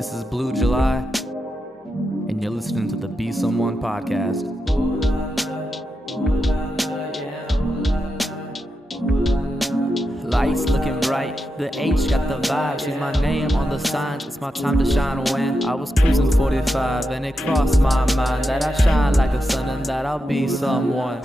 This is Blue July, and you're listening to the Be Someone podcast. Lights looking bright, the H got the vibe. She's my name on the signs, it's my time to shine. When I was cruising 45, and it crossed my mind that I shine like the sun and that I'll be someone.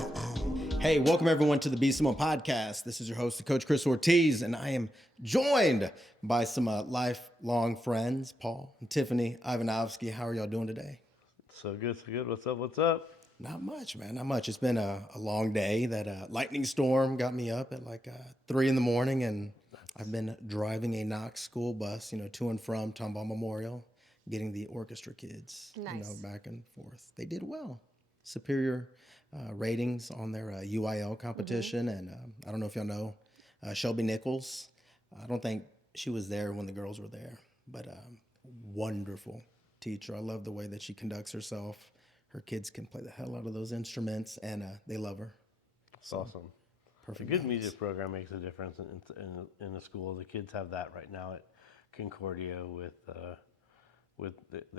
Hey, welcome everyone to the Be Someone podcast. This is your host, Coach Chris Ortiz, and I am joined by some lifelong friends, Paul and Tiffany, Ivanovsky. How are y'all doing today? So good, so good. What's up? Not much, man. Not much. It's been a long day. That lightning storm got me up at like 3 in the morning, and I've been driving a Knox school bus, to and from Tomball Memorial, getting the orchestra kids, back and forth. They did well. Superior ratings on their UIL competition, and I don't know if y'all know Shelby Nichols. I don't think she was there when the girls were there, but wonderful teacher. I love the way that she conducts herself. Her kids can play the hell out of those instruments, and they love her. That's awesome. Perfect. A good music program makes a difference in the school. The kids have that right now at Concordia with the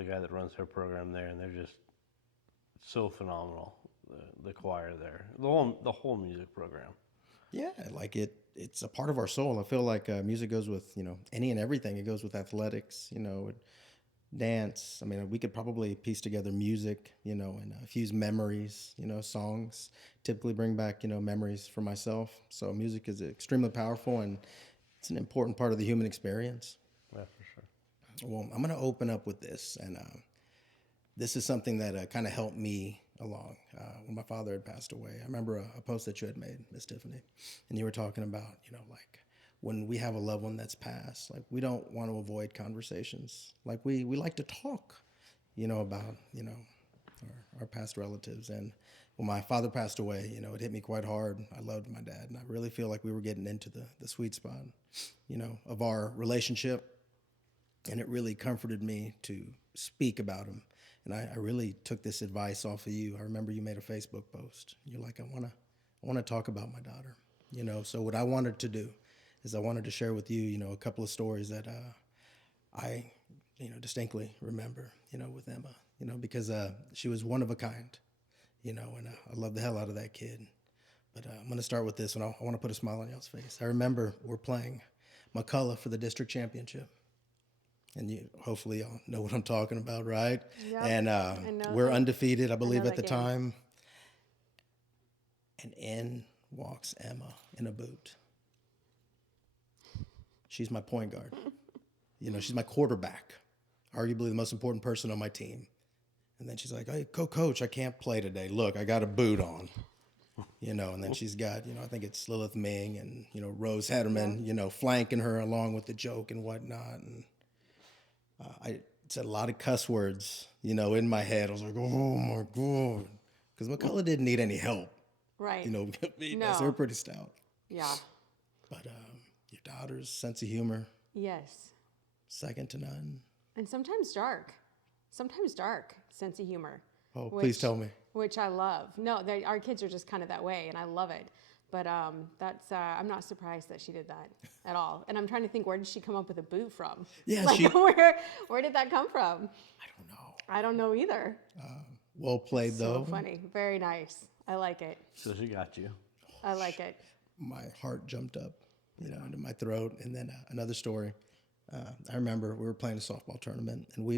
guy that runs her program there, and they're just so phenomenal. The choir there, the whole music program. Yeah, like it's a part of our soul. I feel like music goes with any and everything. It goes with athletics, dance. I mean, we could probably piece together music, and fuse memories. Songs typically bring back memories for myself. So music is extremely powerful, and it's an important part of the human experience. Yeah, for sure. Well, I'm going to open up with this, and this is something that kind of helped me along when my father had passed away. I remember a post that you had made, Miss Tiffany, and you were talking about, like when we have a loved one that's passed, like we don't want to avoid conversations. Like we like to talk, about, our past relatives. And when my father passed away, it hit me quite hard. I loved my dad, and I really feel like we were getting into the sweet spot, of our relationship. And it really comforted me to speak about him. And I really took this advice off of you. I remember you made a Facebook post. You're like, I want to talk about my daughter. So what I wanted to do is I wanted to share with you, a couple of stories that I, distinctly remember, with Emma, because she was one of a kind, and I love the hell out of that kid. But I'm going to start with this, and I want to put a smile on y'all's face. I remember we're playing McCullough for the district championship. And hopefully y'all know what I'm talking about, right? Yep. And we're undefeated, I believe, at the time. And in walks Emma in a boot. She's my point guard. She's my quarterback, arguably the most important person on my team. And then she's like, hey, coach, I can't play today. Look, I got a boot on. And then she's got, I think it's Lilith Ming and, Rose Hederman, flanking her along with the joke and whatnot. And I said a lot of cuss words, in my head. I was like, oh my God. Because McCullough didn't need any help. Right. No. They're pretty stout. Yeah. But your daughter's sense of humor. Yes. Second to none. And sometimes dark sense of humor. Oh, please tell me. Which I love. No, our kids are just kind of that way, and I love it. But that's I'm not surprised that she did that at all. And I'm trying to think, where did she come up with a boot from? Yeah, where did that come from? I don't know. I don't know either. Well played, though. So funny. Very nice. I like it. So she got you. I like it. My heart jumped up, into my throat. And then another story. I remember we were playing a softball tournament, and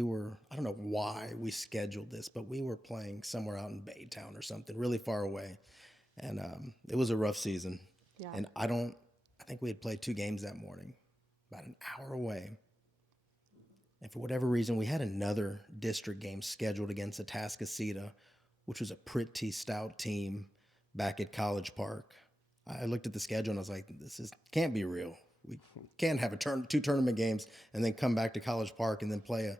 I don't know why we scheduled this, but we were playing somewhere out in Baytown or something, really far away. And it was a rough season. Yeah. And I think we had played 2 games that morning, about an hour away. And for whatever reason, we had another district game scheduled against Atascocita, which was a pretty stout team back at College Park. I looked at the schedule and I was like, can't be real. We can't have 2 tournament games and then come back to College Park and then play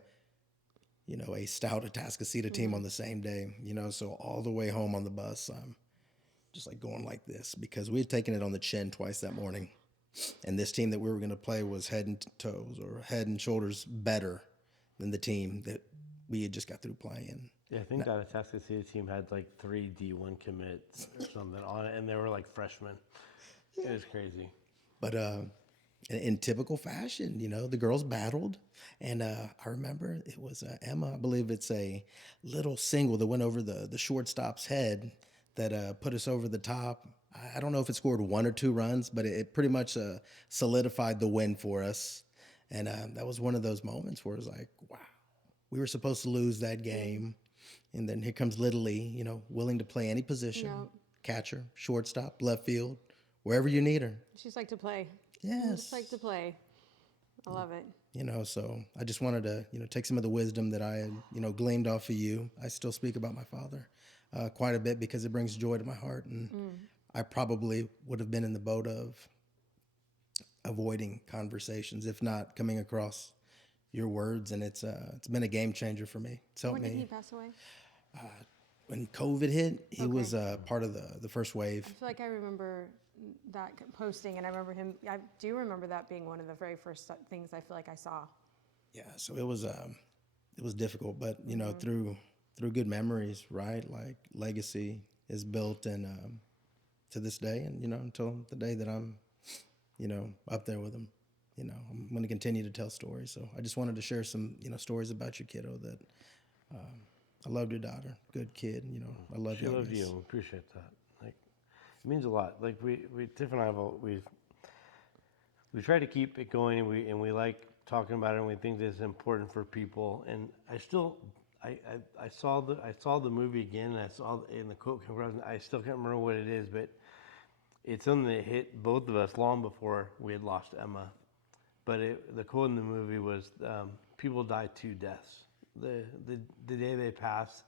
a stout Atascocita team on the same day. So all the way home on the bus, I'm just like going like this because we had taken it on the chin twice that morning. And this team that we were going to play was head and shoulders better than the team that we had just got through playing. Yeah, I think that Atascocita team had like 3 D1 commits or something on it, and they were like freshmen. It was crazy. But in typical fashion, the girls battled. And I remember it was Emma, I believe it's a little single that went over the shortstop's head that put us over the top. I don't know if it scored 1 or 2 runs, but it pretty much solidified the win for us. And that was one of those moments where it was like, wow, we were supposed to lose that game. And then here comes Little Lee, willing to play any position, Yep. catcher, shortstop, left field, wherever you need her. She's like to play. Yes. Just like to play. I love it. So I just wanted to, take some of the wisdom that I had, gleaned off of you. I still speak about my father quite a bit because it brings joy to my heart. And I probably would have been in the boat of avoiding conversations, if not coming across your words. And it's been a game changer for me. It's helped When did he me. pass away? When COVID hit, he Okay. was part of the first wave. I feel like I remember that posting, and I remember him. I do remember that being one of the very first things I feel like I saw. Yeah, so it was difficult, but through good memories, right? Like legacy is built, and to this day, and until the day that I'm, up there with him, I'm going to continue to tell stories. So I just wanted to share some stories about your kiddo. That I loved your daughter, good kid. I love She you. loves you. Appreciate that. Like, it means a lot. Like we Tiff and I we try to keep it going, and we like talking about it, and we think that it's important for people. And I saw the movie again, and I saw in the quote came across, and I still can't remember what it is, but it's something that hit both of us long before we had lost Emma. But the quote in the movie was, "People die 2 deaths: the day they pass,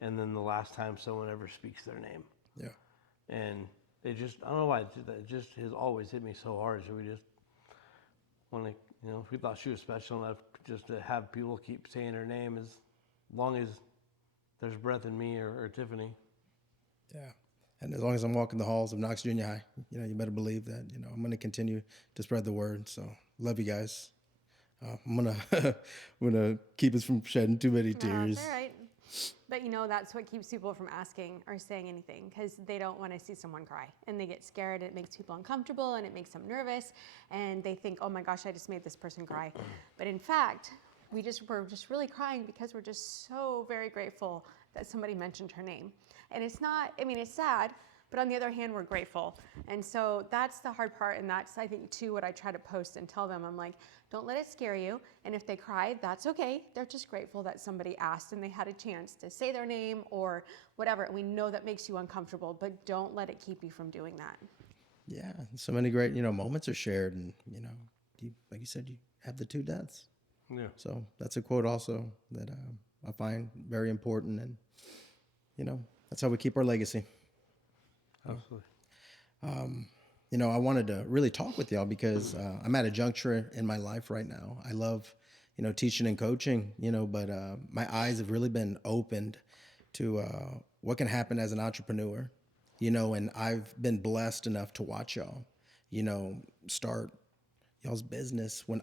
and then the last time someone ever speaks their name." Yeah. And it just, I don't know why, it just has always hit me so hard. So we just want to, if we thought she was special enough just to have people keep saying her name as long as there's breath in me or Tiffany. Yeah. And as long as I'm walking the halls of Knox Junior High, you better believe that, I'm going to continue to spread the word. So love you guys. I'm gonna keep us from shedding too many tears. That's all right. But that's what keeps people from asking or saying anything, because they don't want to see someone cry, and they get scared. It makes people uncomfortable, and it makes them nervous, and they think, "Oh my gosh, I just made this person cry." But in fact, we're just really crying because we're just so very grateful that somebody mentioned her name. And it's not, it's sad, but on the other hand, we're grateful. And so that's the hard part. And that's, I think, too, what I try to post and tell them. I'm like, don't let it scare you. And if they cry, that's okay. They're just grateful that somebody asked and they had a chance to say their name or whatever. And we know that makes you uncomfortable, but don't let it keep you from doing that. Yeah. So many great, moments are shared. And, like you said, you have the 2 deaths. Yeah. So that's a quote also that I find very important. And, that's how we keep our legacy. Absolutely. I wanted to really talk with y'all because I'm at a juncture in my life right now. I love, teaching and coaching, but my eyes have really been opened to what can happen as an entrepreneur, and I've been blessed enough to watch y'all, start y'all's business. When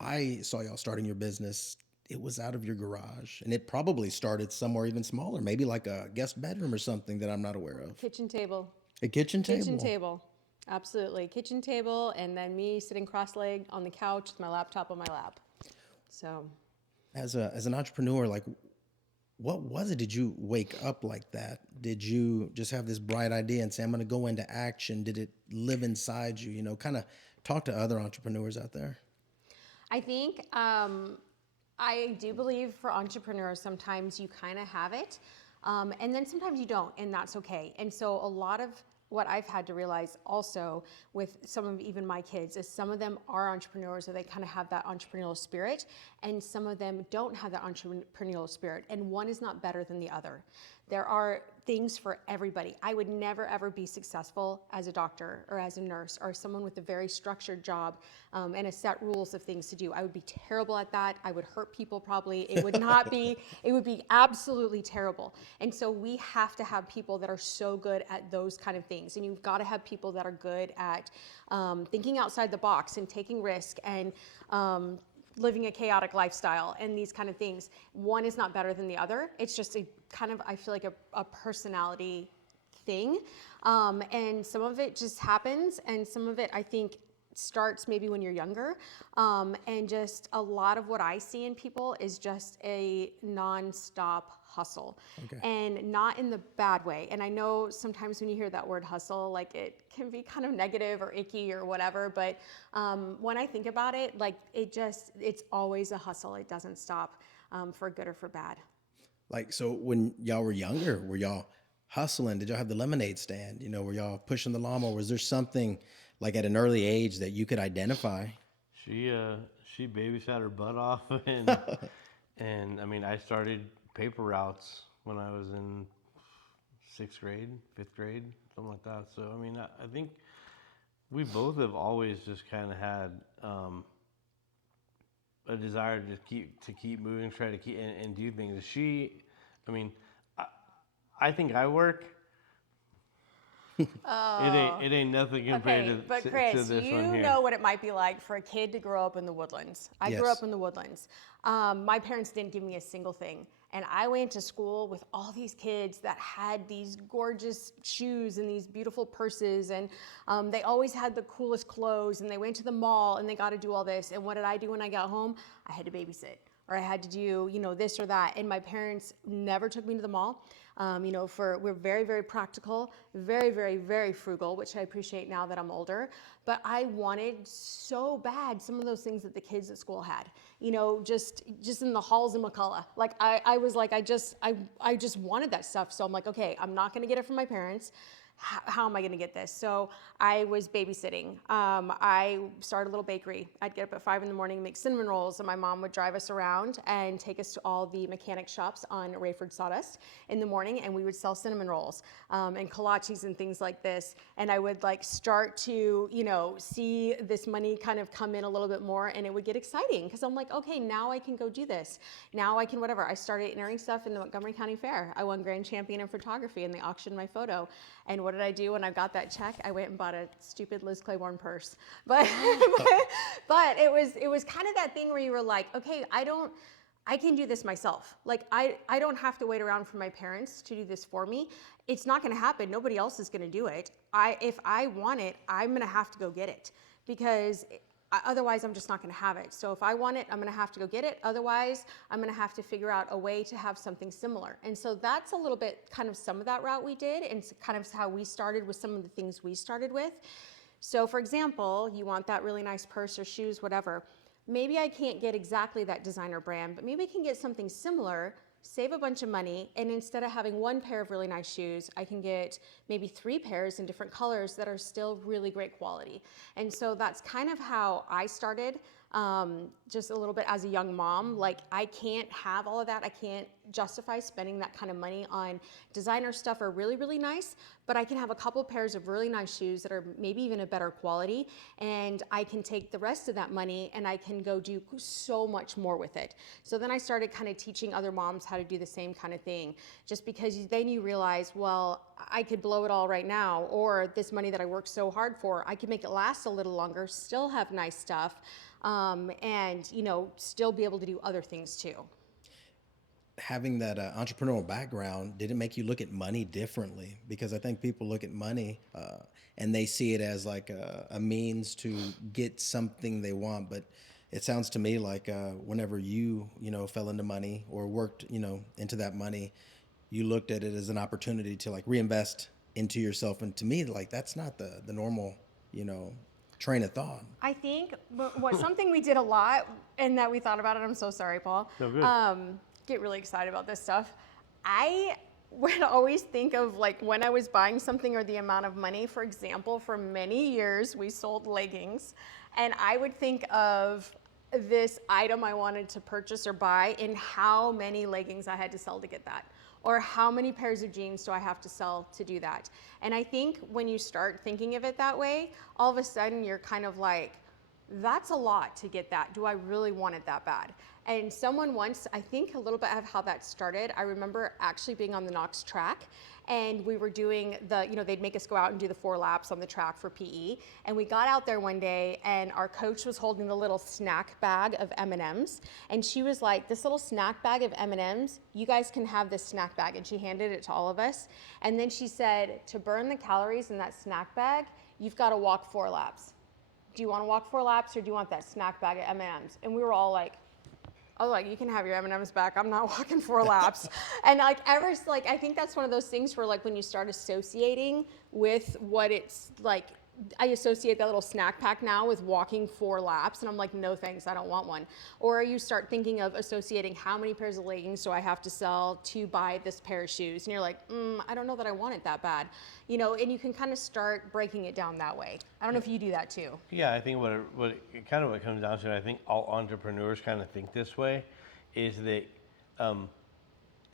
I saw y'all starting your business, it was out of your garage, and it probably started somewhere even smaller, maybe like a guest bedroom or something that I'm not aware of. Kitchen table. A kitchen table? Kitchen table. Absolutely. Kitchen table, and then me sitting cross-legged on the couch with my laptop on my lap. So, As an entrepreneur, like, what was it? Did you wake up like that? Did you just have this bright idea and say, I'm going to go into action? Did it live inside you? Kind of talk to other entrepreneurs out there. I think I do believe for entrepreneurs, sometimes you kind of have it, and then sometimes you don't, and that's okay. And so a lot of what I've had to realize also with some of even my kids is some of them are entrepreneurs, or they kind of have that entrepreneurial spirit, and some of them don't have that entrepreneurial spirit, and one is not better than the other. There are things for everybody. I would never ever be successful as a doctor or as a nurse or someone with a very structured job and a set rules of things to do. I would be terrible at that. I would hurt people probably. It would not be, it would be absolutely terrible. And so we have to have people that are so good at those kind of things. And you've got to have people that are good at thinking outside the box and taking risk and living a chaotic lifestyle and these kind of things. One is not better than the other. It's just a kind of, I feel like a personality thing. And some of it just happens, and some of it, I think, starts maybe when you're younger. And just a lot of what I see in people is just a nonstop hustle. Okay. And not in the bad way. And I know sometimes when you hear that word hustle, like it can be kind of negative or icky or whatever. But when I think about it, like it's always a hustle. It doesn't stop for good or for bad. Like, so when y'all were younger, were y'all hustling? Did y'all have the lemonade stand? You know, were y'all pushing the lawnmower? Was there something like at an early age that you could identify? She babysat her butt off, and I mean, I started paper routes when I was in 6th grade, 5th grade, something like that. So I mean, I think we both have always just kind of had a desire to keep moving, try to keep and do things. I mean, I think I work. It ain't nothing compared Okay, but to Chris, this you one here. know what it might be like for a kid to grow up in the woodlands. I grew Yes. up in the woodlands. My parents didn't give me a single thing. And I went to school with all these kids that had these gorgeous shoes and these beautiful purses. And they always had the coolest clothes. And they went to the mall and they got to do all this. And what did I do when I got home? I had to babysit. Or I had to do, this or that. And my parents never took me to the mall. We're very, very practical, very, very, very frugal, which I appreciate now that I'm older. But I wanted so bad some of those things that the kids at school had, just in the halls in McCullough. Like I was like, I just wanted that stuff. So I'm like, okay, I'm not going to get it from my parents. How am I going to get this? So I was babysitting. I started a little bakery. I'd get up at 5 in the morning and make cinnamon rolls, and my mom would drive us around and take us to all the mechanic shops on Rayford Sawdust in the morning, and we would sell cinnamon rolls and kolaches and things like this. And I would start to, see this money kind of come in a little bit more, and it would get exciting because I'm like, okay, now I can go do this. Now I can whatever. I started entering stuff in the Montgomery County Fair. I won grand champion in photography, and they auctioned my photo. And what did I do when I got that check? I went and bought a stupid Liz Claiborne purse. But but it was kind of that thing where you were like, okay, I can do this myself. Like I don't have to wait around for my parents to do this for me. It's not going to happen. Nobody else is going to do it. If I want it, I'm going to have to go get it because otherwise I'm just not going to have it. So if I want it, I'm going to have to go get it. Otherwise, I'm going to have to figure out a way to have something similar. And so that's a little bit kind of some of that route we did and kind of how we started with some of the things we started with. So for example, you want that really nice purse or shoes, whatever. Maybe I can't get exactly that designer brand, but maybe I can get something similar, save a bunch of money, and instead of having one pair of really nice shoes, I can get maybe 3 pairs in different colors that are still really great quality. And so that's kind of how I started, just a little bit as a young mom. Like I can't have all of that. I can't justify spending that kind of money on designer stuff are really, really nice, but I can have a couple pairs of really nice shoes that are maybe even a better quality, and I can take the rest of that money and I can go do so much more with it. So then I started kind of teaching other moms how to do the same kind of thing, just because then you realize, well, I could blow it all right now, or this money that I worked so hard for, I could make it last a little longer, still have nice stuff, and still be able to do other things too. Having that entrepreneurial background, did it make you look at money differently? Because I think people look at money and they see it as like a means to get something they want. But it sounds to me like whenever you fell into money or worked into that money, you looked at it as an opportunity to like reinvest into yourself. And to me, like that's not the normal train of thought. I think what something we did a lot and that we thought about it, I'm so sorry, Paul. No, good. Get really excited about this stuff. I would always think of like when I was buying something or the amount of money. For example, for many years we sold leggings, and I would think of this item I wanted to purchase or buy and how many leggings I had to sell to get that, or how many pairs of jeans do I have to sell to do that. And I think when you start thinking of it that way, all of a sudden you're kind of like, that's a lot to get that. Do I really want it that bad? And someone once, I think a little bit of how that started, I remember actually being on the Knox track, and we were doing they'd make us go out and do the 4 laps on the track for PE. And we got out there one day, and our coach was holding the little snack bag of M&Ms. And she was like, this little snack bag of M&Ms, you guys can have this snack bag. And she handed it to all of us. And then she said, to burn the calories in that snack bag, you've got to walk 4 laps. do you want to walk 4 laps or do you want that snack bag of M&Ms? And we were all like, oh, like, you can have your M&Ms back. I'm not walking 4 laps. And like, I think that's one of those things where like when you start associating with what it's like, I associate that little snack pack now with walking 4 laps, and I'm like, no thanks, I don't want one. Or you start thinking of associating how many pairs of leggings do I have to sell to buy this pair of shoes, and you're like, I don't know that I want it that bad, you know. And you can kind of start breaking it down that way. I don't know if you do that too. Yeah, I think what it comes down to, and I think all entrepreneurs kind of think this way, is that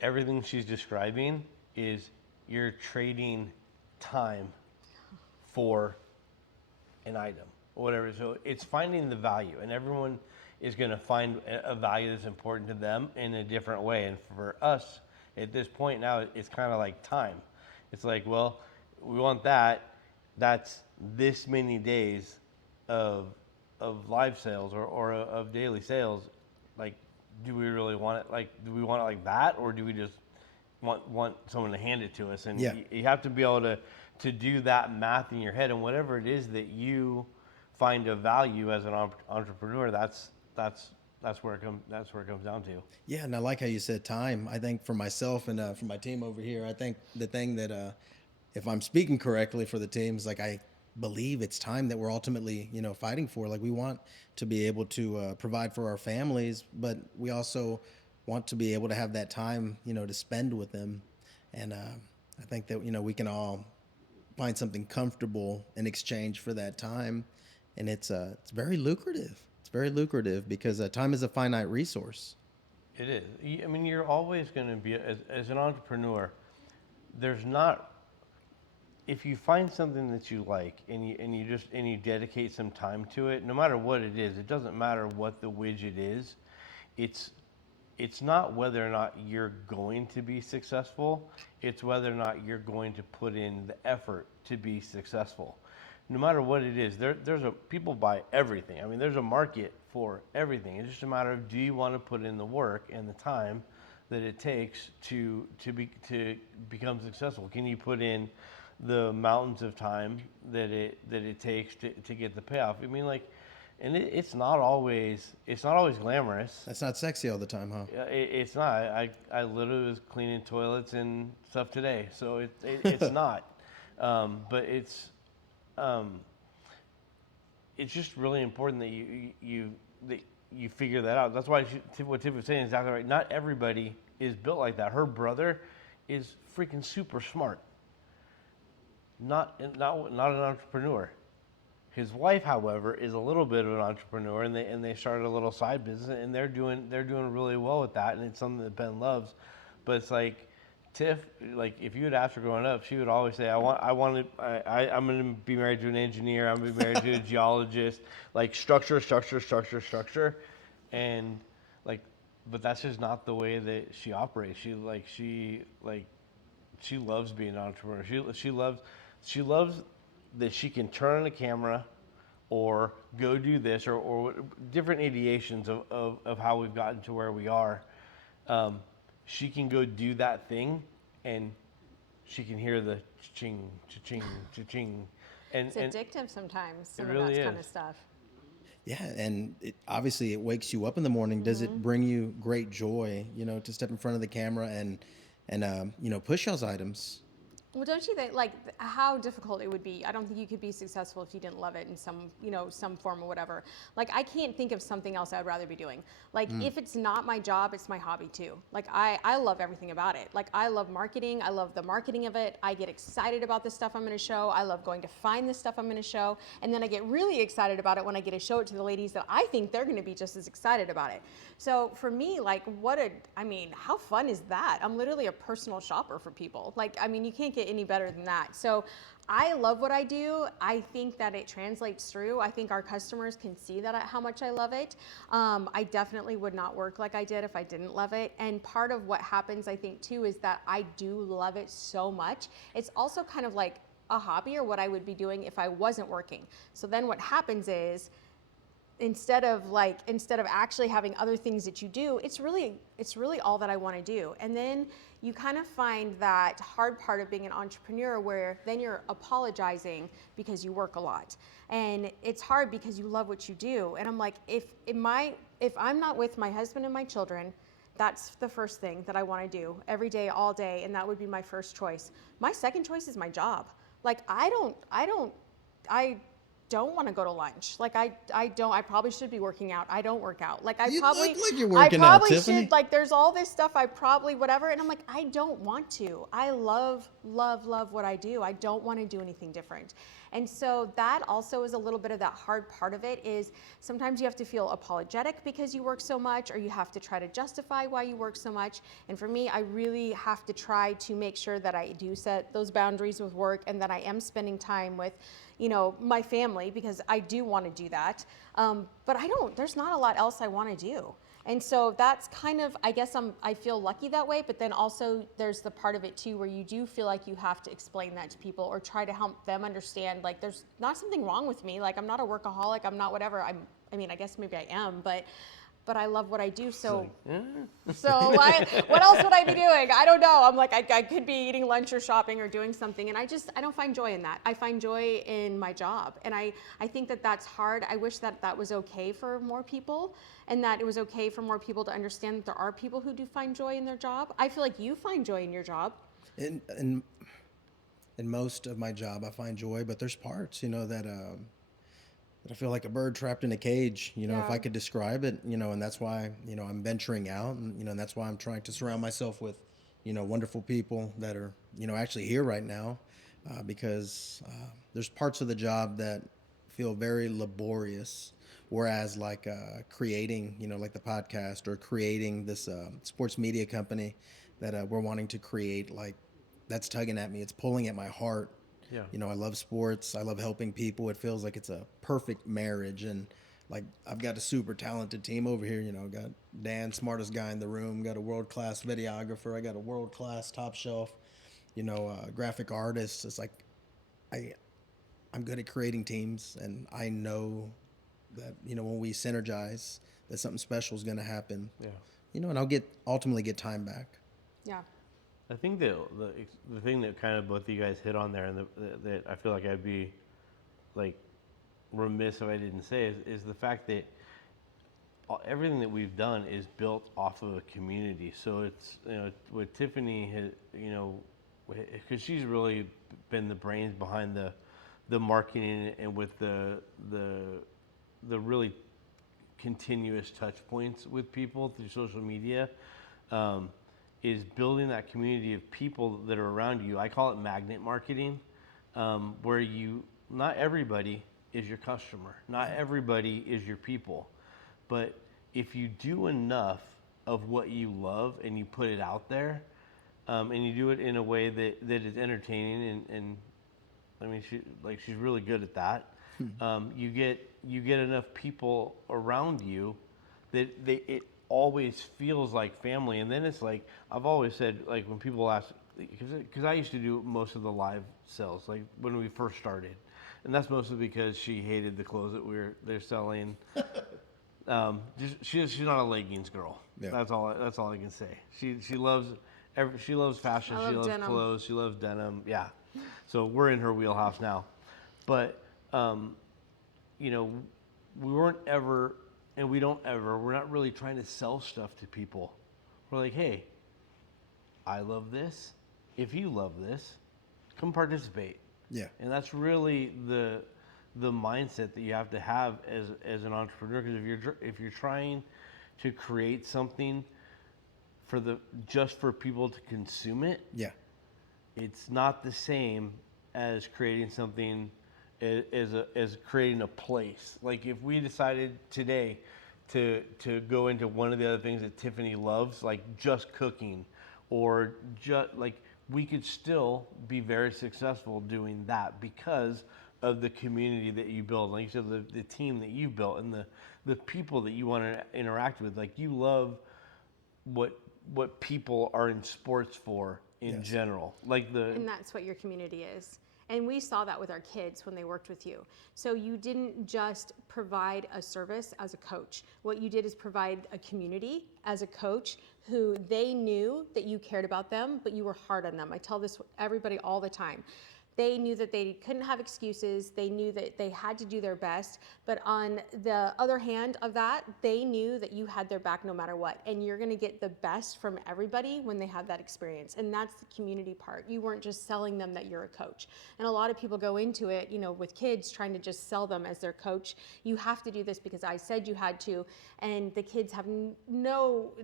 everything she's describing is you're trading time for an item or whatever. So it's finding the value, and everyone is going to find a value that's important to them in a different way. And for us at this point now, it's kind of like time. It's like, well, we want that. That's this many days of live sales or of daily sales. Like, do we really want it? Like, do we want it like that, or do we just want someone to hand it to us? And you have to be able to do that math in your head, and whatever it is that you find a value as an entrepreneur, that's where it comes down to. Yeah, and I like how you said time. I think for myself and for my team over here, I think the thing that, if I'm speaking correctly for the team, is like I believe it's time that we're ultimately, you know, fighting for. Like, we want to be able to provide for our families, but we also want to be able to have that time, you know, to spend with them. And I think that, you know, we can all find something comfortable in exchange for that time, and it's very lucrative. It's very lucrative because time is a finite resource. It is. I mean, you're always going to be, as an entrepreneur, there's not, if you find something that you like and you dedicate some time to it, no matter what it is, it doesn't matter what the widget is, it's not whether or not you're going to be successful, it's whether or not you're going to put in the effort to be successful. No matter what it is, people buy everything. I mean, there's a market for everything. It's just a matter of, do you want to put in the work and the time that it takes to become successful? Can you put in the mountains of time that it takes to get the payoff? I mean, like, and it's not always glamorous. That's not sexy all the time, huh? It's not. I literally was cleaning toilets and stuff today, so it's not. But it's just really important that you figure that out. That's why what Tiff was saying is exactly right. Not everybody is built like that. Her brother is freaking super smart. Not an entrepreneur. His wife, however, is a little bit of an entrepreneur, and they started a little side business, and they're doing really well with that, and it's something that Ben loves. But it's like, Tiff, like, if you had asked her growing up, she would always say, I'm going to be married to an engineer, I'm going to be married to a geologist, like structure, and like, but that's just not the way that she operates. She loves being an entrepreneur. She loves that she can turn on a camera or go do this or different ideations of how we've gotten to where we are. She can go do that thing, and she can hear the cha-ching, cha-ching, cha-ching. It's addictive sometimes, some really of that is. kind of stuff. Yeah, and obviously it wakes you up in the morning. Does it bring you great joy, you know, to step in front of the camera and you know, push those items? Well, don't you think, like, how difficult it would be? I don't think you could be successful if you didn't love it in some, you know, some form or whatever. Like, I can't think of something else I'd rather be doing. Like, if it's not my job, it's my hobby too. Like, I love everything about it. Like, I love marketing. I love the marketing of it. I get excited about the stuff I'm going to show. I love going to find the stuff I'm going to show. And then I get really excited about it when I get to show it to the ladies that I think they're going to be just as excited about it. So for me, like, how fun is that? I'm literally a personal shopper for people. Like, I mean, you can't get any better than that. So I love what I do. I think that it translates through. I think our customers can see that how much I love it. I definitely would not work like I did if I didn't love it. And part of what happens, I think, too, is that I do love it so much. It's also kind of like a hobby or what I would be doing if I wasn't working. So then what happens is, instead of actually having other things that you do, it's really all that I want to do. And then you kind of find that hard part of being an entrepreneur where then you're apologizing because you work a lot. And it's hard because you love what you do. And I'm like, if I'm not with my husband and my children, that's the first thing that I want to do every day, all day, and that would be my first choice. My second choice is my job. Like I don't want to go to lunch. Like I probably should be working out. I don't work out. Like You probably, look like you're working out, Tiffany. should, like there's all this stuff I probably whatever. And I'm like, I don't want to. I love what I do. I don't want to do anything different. And so that also is a little bit of that hard part of it is sometimes you have to feel apologetic because you work so much, or you have to try to justify why you work so much. And for me, I really have to try to make sure that I do set those boundaries with work and that I am spending time with, my family, because I do want to do that. But there's not a lot else I want to do. And so that's kind of, I guess I feel lucky that way, but then also there's the part of it too where you do feel like you have to explain that to people or try to help them understand, like there's not something wrong with me. Like I'm not a workaholic, I'm not whatever. I guess maybe I am, but I love what I do. So what else would I be doing? I don't know. I'm like, I could be eating lunch or shopping or doing something. And I don't find joy in that. I find joy in my job. And I think that that's hard. I wish that was okay for more people, and that it was okay for more people to understand that there are people who do find joy in their job. I feel like you find joy in your job. In most of my job, I find joy, but there's parts, that I feel like a bird trapped in a cage, if I could describe it, and that's why, I'm venturing out, and that's why I'm trying to surround myself with, wonderful people that are, actually here right now, because there's parts of the job that feel very laborious, whereas like creating, like the podcast or creating this sports media company that we're wanting to create, like that's tugging at me, it's pulling at my heart. Yeah. I love sports. I love helping people. It feels like it's a perfect marriage. And like, I've got a super talented team over here. Got Dan, smartest guy in the room. Got a world-class videographer. I got a world-class top shelf, graphic artist. It's like, I'm good at creating teams. And I know that, when we synergize, that something special is going to happen. Yeah. And I'll ultimately get time back. Yeah. I think that the thing that kind of both of you guys hit on there, and that I feel like I'd be like remiss if I didn't say is the fact that everything that we've done is built off of a community. So it's with Tiffany, because she's really been the brains behind the marketing and with the really continuous touch points with people through social media. Is building that community of people that are around you. I call it magnet marketing, where not everybody is your customer, not everybody is your people, but if you do enough of what you love and you put it out there, and you do it in a way that is entertaining, and I mean, she's really good at that. You get enough people around you that it always feels like family. And then it's like, I've always said, like when people ask, because I used to do most of the live sales, like when we first started, and that's mostly because she hated the clothes that they're selling. She's not a leggings girl. Yeah. That's all I can say. She loves fashion. She loves denim. Clothes. She loves denim. Yeah. So we're in her wheelhouse now, but we weren't ever. And we're not really trying to sell stuff to people. We're like, hey, I love this. If you love this, come participate. Yeah. And that's really the mindset that you have to have as an entrepreneur. Because if you're trying to create something just for people to consume it, yeah, it's not the same as creating something as creating a place. Like if we decided today to go into one of the other things that Tiffany loves, like just cooking, or just like we could still be very successful doing that because of the community that you build. Like you said, the team that you've built and the people that you want to interact with. Like you love what people are in sports for in general. And that's what your community is. And we saw that with our kids when they worked with you. So you didn't just provide a service as a coach. What you did is provide a community as a coach who they knew that you cared about them, but you were hard on them. I tell this everybody all the time. They knew that they couldn't have excuses. They knew that they had to do their best. But on the other hand of that, they knew that you had their back no matter what. And you're going to get the best from everybody when they have that experience. And that's the community part. You weren't just selling them that you're a coach. And a lot of people go into it, you know, with kids trying to just sell them as their coach. You have to do this because I said you had to. And the kids have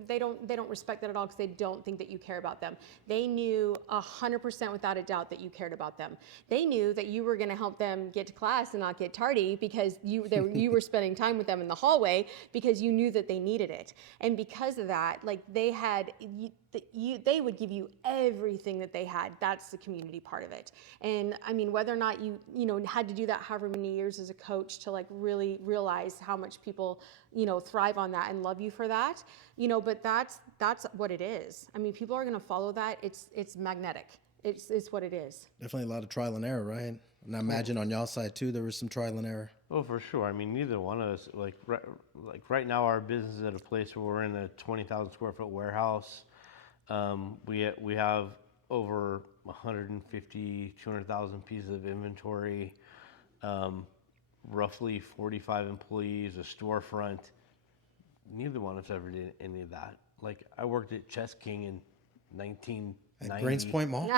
they don't respect that at all because they don't think that you care about them. They knew 100% without a doubt that you cared about them. They knew that you were going to help them get to class and not get tardy because you were spending time with them in the hallway because you knew that they needed it. And because of that, like they would give you everything that they had. That's the community part of it. And I mean, whether or not you had to do that however many years as a coach to like really realize how much people, thrive on that and love you for that, but that's what it is. I mean, people are going to follow that. It's magnetic. It's what it is. Definitely a lot of trial and error, right? And I imagine on y'all's side too, there was some trial and error. Oh, for sure. I mean, neither one of us, like right now, our business is at a place where we're in a 20,000 square foot warehouse. We have over 150, 200,000 pieces of inventory, roughly 45 employees, a storefront. Neither one of us ever did any of that. Like I worked at Chess King in 1990. At Greens Point Mall?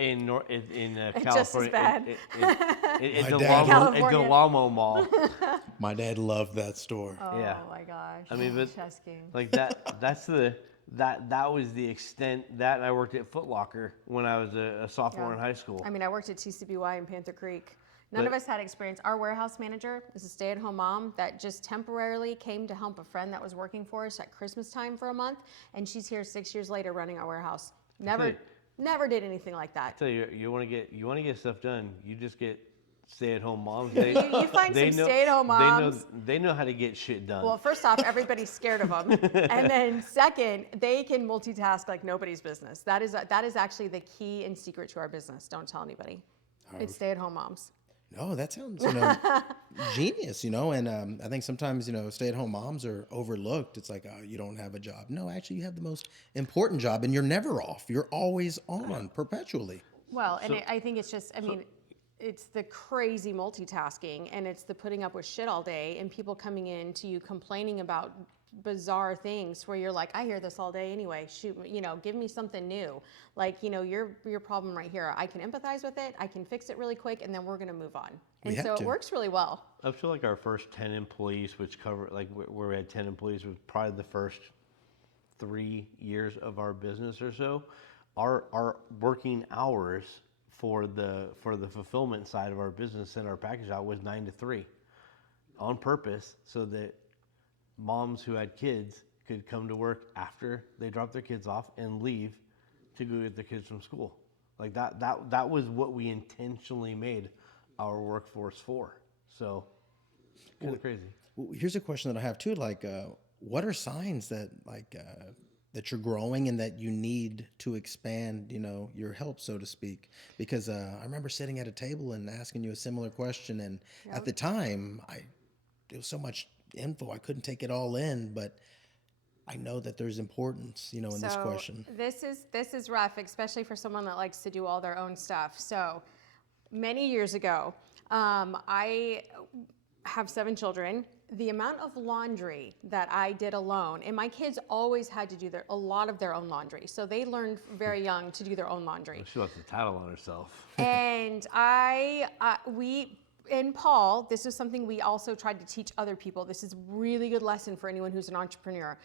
in California. Just as bad. At Del Amo Mall. My dad loved that store. Oh Yeah. my gosh. I mean, but Chess King. like that was the extent that, and I worked at Foot Locker when I was a sophomore in high school. I mean, I worked at TCBY in Panther Creek. None of us had experience. Our warehouse manager is a stay-at-home mom that just temporarily came to help a friend that was working for us at Christmas time for a month, and she's here 6 years later running our warehouse. Never did anything like that. I tell you, you want to get stuff done. You just get stay-at-home moms. You find some stay-at-home moms. They know how to get shit done. Well, first off, everybody's scared of them, and then second, they can multitask like nobody's business. That is actually the key and secret to our business. Don't tell anybody. It's stay-at-home moms. No, that sounds, genius, and I think sometimes, stay-at-home moms are overlooked. It's like, oh, you don't have a job. No, actually, you have the most important job, and you're never off. You're always on, perpetually. Well, and I think it's just, it's the crazy multitasking, and it's the putting up with shit all day, and people coming in to you complaining about bizarre things where you're like, I hear this all day anyway. Shoot, give me something new. Like, your problem right here. I can empathize with it. I can fix it really quick, and then we're going to move on. And so it works really well. I feel like our first 10 employees, which cover like where we had 10 employees, was probably the first 3 years of our business or so. Our working hours for the fulfillment side of our business and our package out was 9 to 3, on purpose, so that moms who had kids could come to work after they dropped their kids off and leave to go get their kids from school. Like that was what we intentionally made our workforce for. So kind of crazy. Well, here's a question that I have too. Like, what are signs that that you're growing and that you need to expand, your help, so to speak? Because I remember sitting at a table and asking you a similar question, and at the time, there was so much info, I couldn't take it all in, but I know that there's importance, in this question. This is rough, especially for someone that likes to do all their own stuff. So many years ago, I have 7 children. The amount of laundry that I did alone, and my kids always had to do a lot of their own laundry. So they learned very young to do their own laundry. She wants the title on herself. And and Paul, this is something we also tried to teach other people. This is a really good lesson for anyone who's an entrepreneur.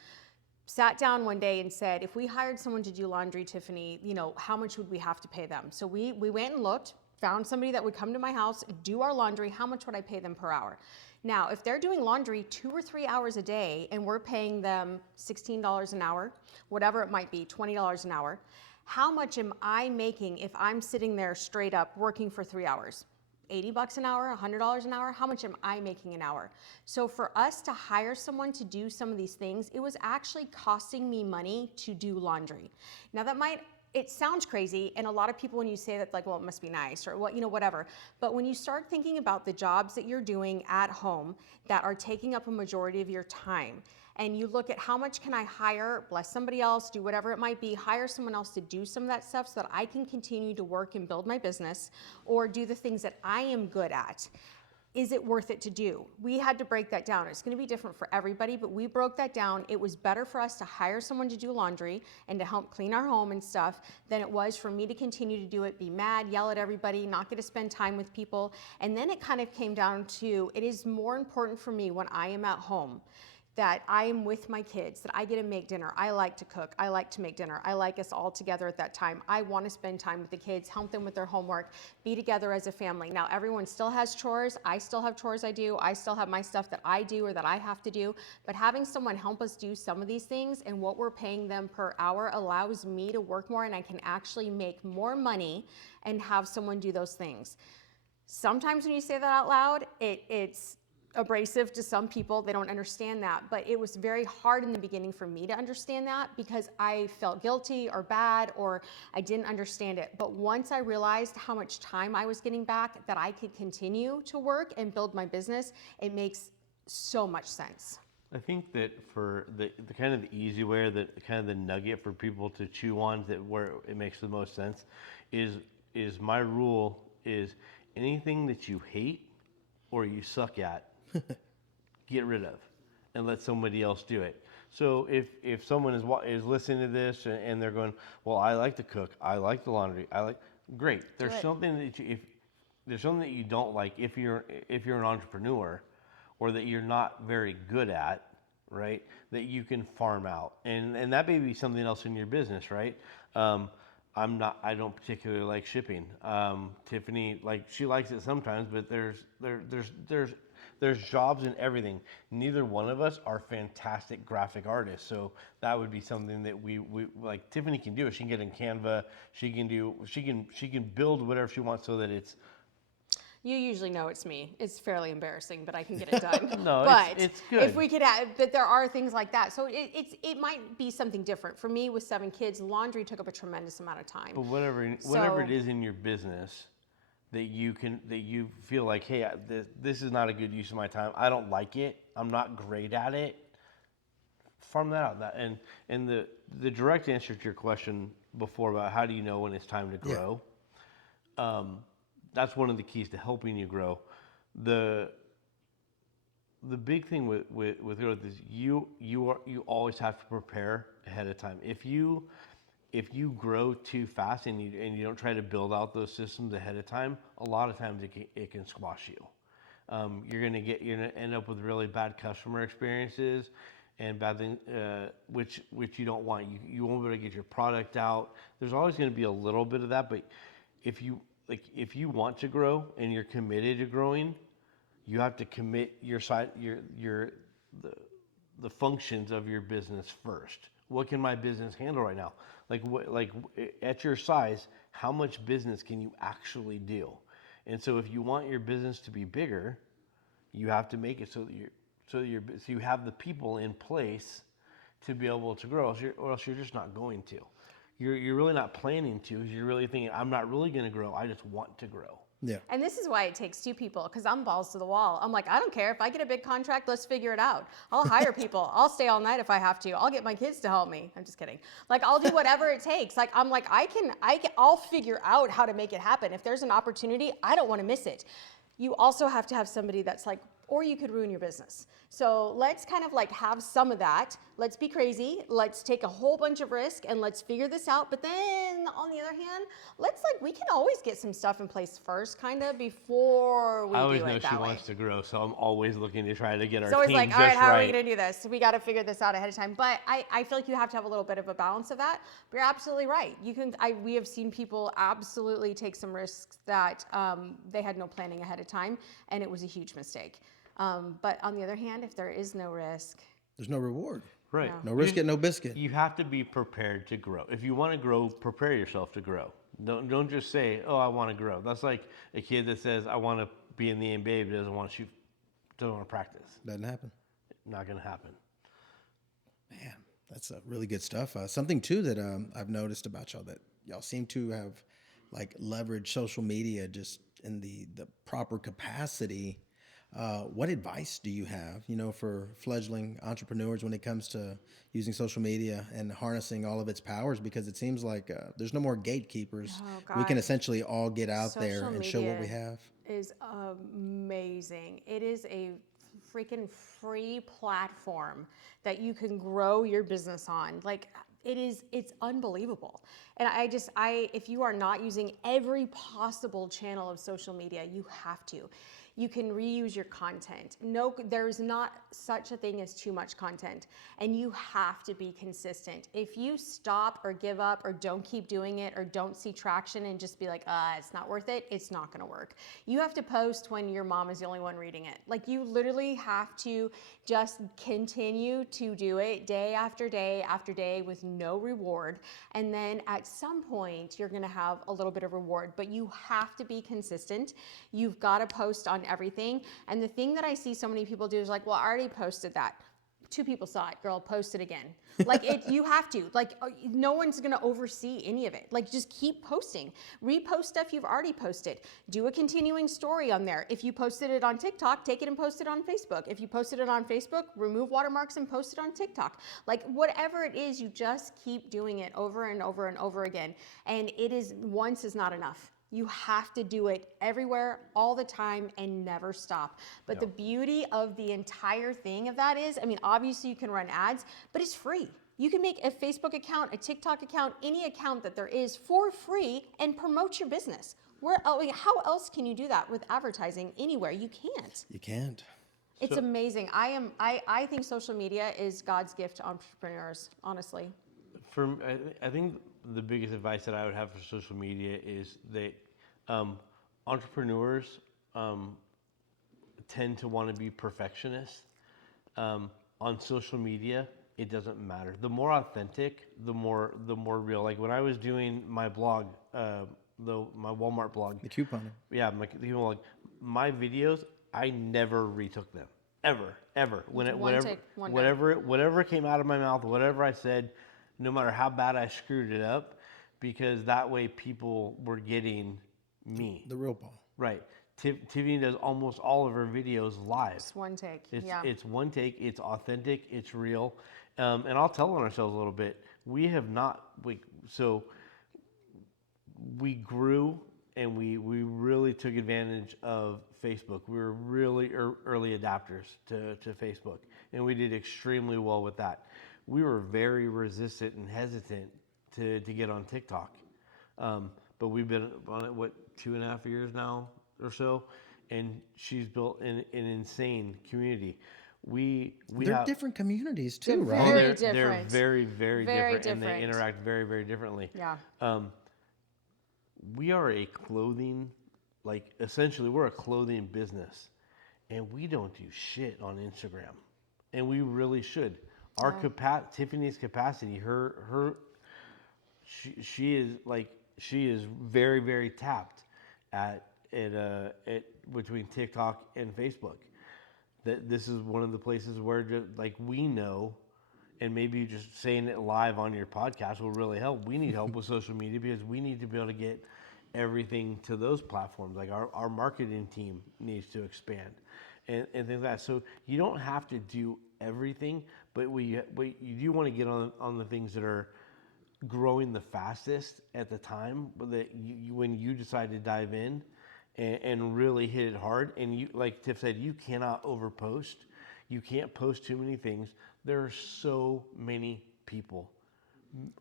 Sat down one day and said, if we hired someone to do laundry, Tiffany, how much would we have to pay them? So we went and looked, found somebody that would come to my house, do our laundry. How much would I pay them per hour? Now, if they're doing laundry 2 or 3 hours a day and we're paying them $16 an hour, whatever it might be, $20 an hour, how much am I making if I'm sitting there straight up working for 3 hours? $80 an hour, $100 an hour, how much am I making an hour? So for us to hire someone to do some of these things, it was actually costing me money to do laundry. Now that might it sounds crazy, and a lot of people, when you say that, like, well, it must be nice, or what, whatever. But when you start thinking about the jobs that you're doing at home that are taking up a majority of your time, and you look at how much can I hire, bless somebody else, do whatever it might be, hire someone else to do some of that stuff so that I can continue to work and build my business, or do the things that I am good at. Is it worth it to do? We had to break that down. It's going to be different for everybody, but we broke that down. It was better for us to hire someone to do laundry and to help clean our home and stuff than it was for me to continue to do it, be mad, yell at everybody, not get to spend time with people. And then it kind of came down to, it is more important for me when I am at home that I am with my kids, that I get to make dinner. I like to cook. I like to make dinner. I like us all together at that time. I want to spend time with the kids, help them with their homework, be together as a family. Now, everyone still has chores. I still have chores I do. I still have my stuff that I do or that I have to do. But having someone help us do some of these things and what we're paying them per hour allows me to work more, and I can actually make more money and have someone do those things. Sometimes when you say that out loud, it's abrasive to some people. They don't understand that, but it was very hard in the beginning for me to understand that because I felt guilty or bad or I didn't understand it. But once I realized how much time I was getting back, that I could continue to work and build my business, it makes so much sense. I think that for the kind of the easy way, or the kind of the nugget for people to chew on, that where it makes the most sense, is my rule is anything that you hate or you suck at, get rid of and let somebody else do it. So if someone is listening to this and they're going, well, I like to cook, I like the laundry, great. There's something that if there's something that you don't like, if you're an entrepreneur, or that you're not very good at, right, that you can farm out, and that may be something else in your business, right? I don't particularly like shipping. Tiffany, like, she likes it sometimes, but there's jobs in everything. Neither one of us are fantastic graphic artists, so that would be something that we like. Tiffany can do it. She can get in Canva. She can build whatever she wants so that it's. You usually know it's me. It's fairly embarrassing, but I can get it done. No, but it's good. If we could have, but there are things like that. So it might be something different. For me, with 7 kids, laundry took up a tremendous amount of time. But whatever it is in your business that you feel like, hey, this is not a good use of my time. I don't like it. I'm not great at it. Farm that out. And the direct answer to your question before about how do you know when it's time to grow, that's one of the keys to helping you grow. The big thing with growth is you always have to prepare ahead of time. If you grow too fast and you don't try to build out those systems ahead of time, a lot of times it can squash you. You're gonna end up with really bad customer experiences and bad things, which you don't want. You won't be able to get your product out. There's always going to be a little bit of that, but if you want to grow and you're committed to growing, you have to commit the functions of your business first. What can my business handle right now? Like at your size, how much business can you actually do? And so if you want your business to be bigger, you have to make it so you have the people in place to be able to grow, or else you're just not going to. You're really not planning to. You're really thinking, I'm not really going to grow. I just want to grow. Yeah. And this is why it takes 2 people, because I'm balls to the wall. I'm like, I don't care. If I get a big contract, let's figure it out. I'll hire people. I'll stay all night if I have to. I'll get my kids to help me. I'm just kidding. Like, I'll do whatever it takes. Like, I'm like, I'll figure out how to make it happen. If there's an opportunity, I don't want to miss it. You also have to have somebody that's like, or you could ruin your business. So let's kind of like have some of that. Let's be crazy. Let's take a whole bunch of risk and let's figure this out. But then on the other hand, we can always get some stuff in place first, kind of before we do it that way. I always know she wants to grow, so I'm always looking to try to get our team just right. So it's like, all right, how are we going to do this? We got to figure this out ahead of time. But I feel like you have to have a little bit of a balance of that. But you're absolutely right. We have seen people absolutely take some risks that they had no planning ahead of time, and it was a huge mistake. But on the other hand, if there is no risk, there's no reward. Right. No risk it, no biscuit. You have to be prepared to grow. If you want to grow, prepare yourself to grow. Don't just say, oh, I want to grow. That's like a kid that says, I want to be in the NBA, but doesn't want to shoot, doesn't want to practice. Doesn't happen. Not going to happen. Man, that's really good stuff. Something too that I've noticed about y'all that y'all seem to have like leveraged social media just in the proper capacity. What advice do you have, for fledgling entrepreneurs when it comes to using social media and harnessing all of its powers? Because it seems like there's no more gatekeepers. Oh We can gosh, essentially all get out there social and show what we media have. is amazing. It is a freaking free platform that you can grow your business on. Like it's unbelievable. And if you are not using every possible channel of social media, you have to. You can reuse your content. No, there's not such a thing as too much content, and you have to be consistent. If you stop or give up or don't keep doing it or don't see traction and just be like, it's not worth it, it's not gonna work. You have to post when your mom is the only one reading it. Like you literally have to just continue to do it day after day after day with no reward. And then at some point, you're gonna have a little bit of reward, but you have to be consistent. You've gotta post on everything. And the thing that I see so many people do is like, well, I already posted that. 2 people saw it, girl, post it again. Like you have to, like no one's gonna oversee any of it. Like just keep posting, repost stuff you've already posted, do a continuing story on there. If you posted it on TikTok, take it and post it on Facebook. If you posted it on Facebook, remove watermarks and post it on TikTok. Like whatever it is, you just keep doing it over and over and over again. And once is not enough. You have to do it everywhere, all the time, and never stop. But the beauty of the entire thing of that is, obviously you can run ads, but it's free. You can make a Facebook account, a TikTok account, any account that there is for free and promote your business. How else can you do that with advertising anywhere? You can't. You can't. It's amazing. I think social media is God's gift to entrepreneurs, honestly. I think the biggest advice that I would have for social media is that entrepreneurs tend to want to be perfectionists. On social media, it doesn't matter. The more authentic, the more real. Like when I was doing my blog, my Walmart blog, The couponing. yeah, my videos, I never retook them, ever. Whatever came out of my mouth, whatever I said, no matter how bad I screwed it up, because that way people were getting me. The real Paul. Right. Tiffany does almost all of her videos live. It's one take. It's one take. It's authentic. It's real. And I'll tell on ourselves a little bit. We have not. We grew and we really took advantage of Facebook. We were really early adapters to Facebook, and we did extremely well with that. We were very resistant and hesitant to get on TikTok. But we've been on it, 2.5 years now or so, and she's built an insane community. They're different communities too, They're right? very They're different. very, very, Very different, and they different. interact very, very differently. Yeah. We are a clothing, essentially we're a clothing business, and we don't do shit on Instagram, and we really should. Our Tiffany's capacity, she is very, very tapped at between TikTok and Facebook. That this is one of the places where we know, and maybe just saying it live on your podcast will really help. We need help with social media because we need to be able to get everything to those platforms. Like our marketing team needs to expand and things like that. So you don't have to do everything, but you do want to get on the things that are growing the fastest at the time, that when you decide to dive in and really hit it hard. And you, like Tiff said, you cannot overpost. You can't post too many things. There are so many people,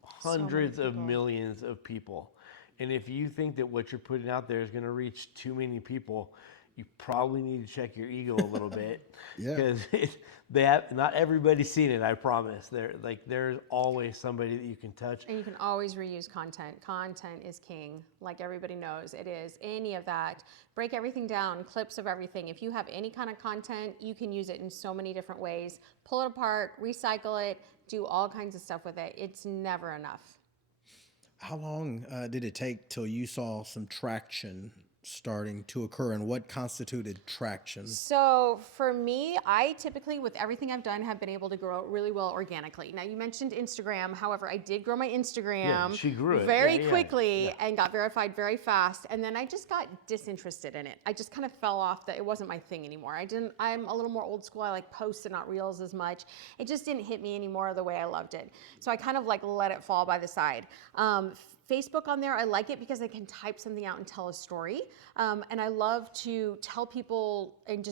hundreds of millions of people. And if you think that what you're putting out there is going to reach too many people, you probably need to check your ego a little bit. Yeah. Because not everybody's seen it, I promise. There's always somebody that you can touch. And you can always reuse content. Content is king, like everybody knows it is. Any of that. Break everything down, clips of everything. If you have any kind of content, you can use it in so many different ways. Pull it apart, recycle it, do all kinds of stuff with it. It's never enough. How long did it take till you saw some traction starting to occur, and what constituted traction? So for me, I typically, with everything I've done, have been able to grow really well organically. Now you mentioned Instagram. However, I did grow my Instagram Yeah, she grew it. very Yeah, yeah, quickly yeah. and got verified very fast. And then I just got disinterested in it. I just kind of fell off that it wasn't my thing anymore. I'm a little more old school. I like posts and not reels as much. It just didn't hit me anymore the way I loved it. So I kind of like let it fall by the side. Facebook on there, I like it because I can type something out and tell a story. And I love to tell people and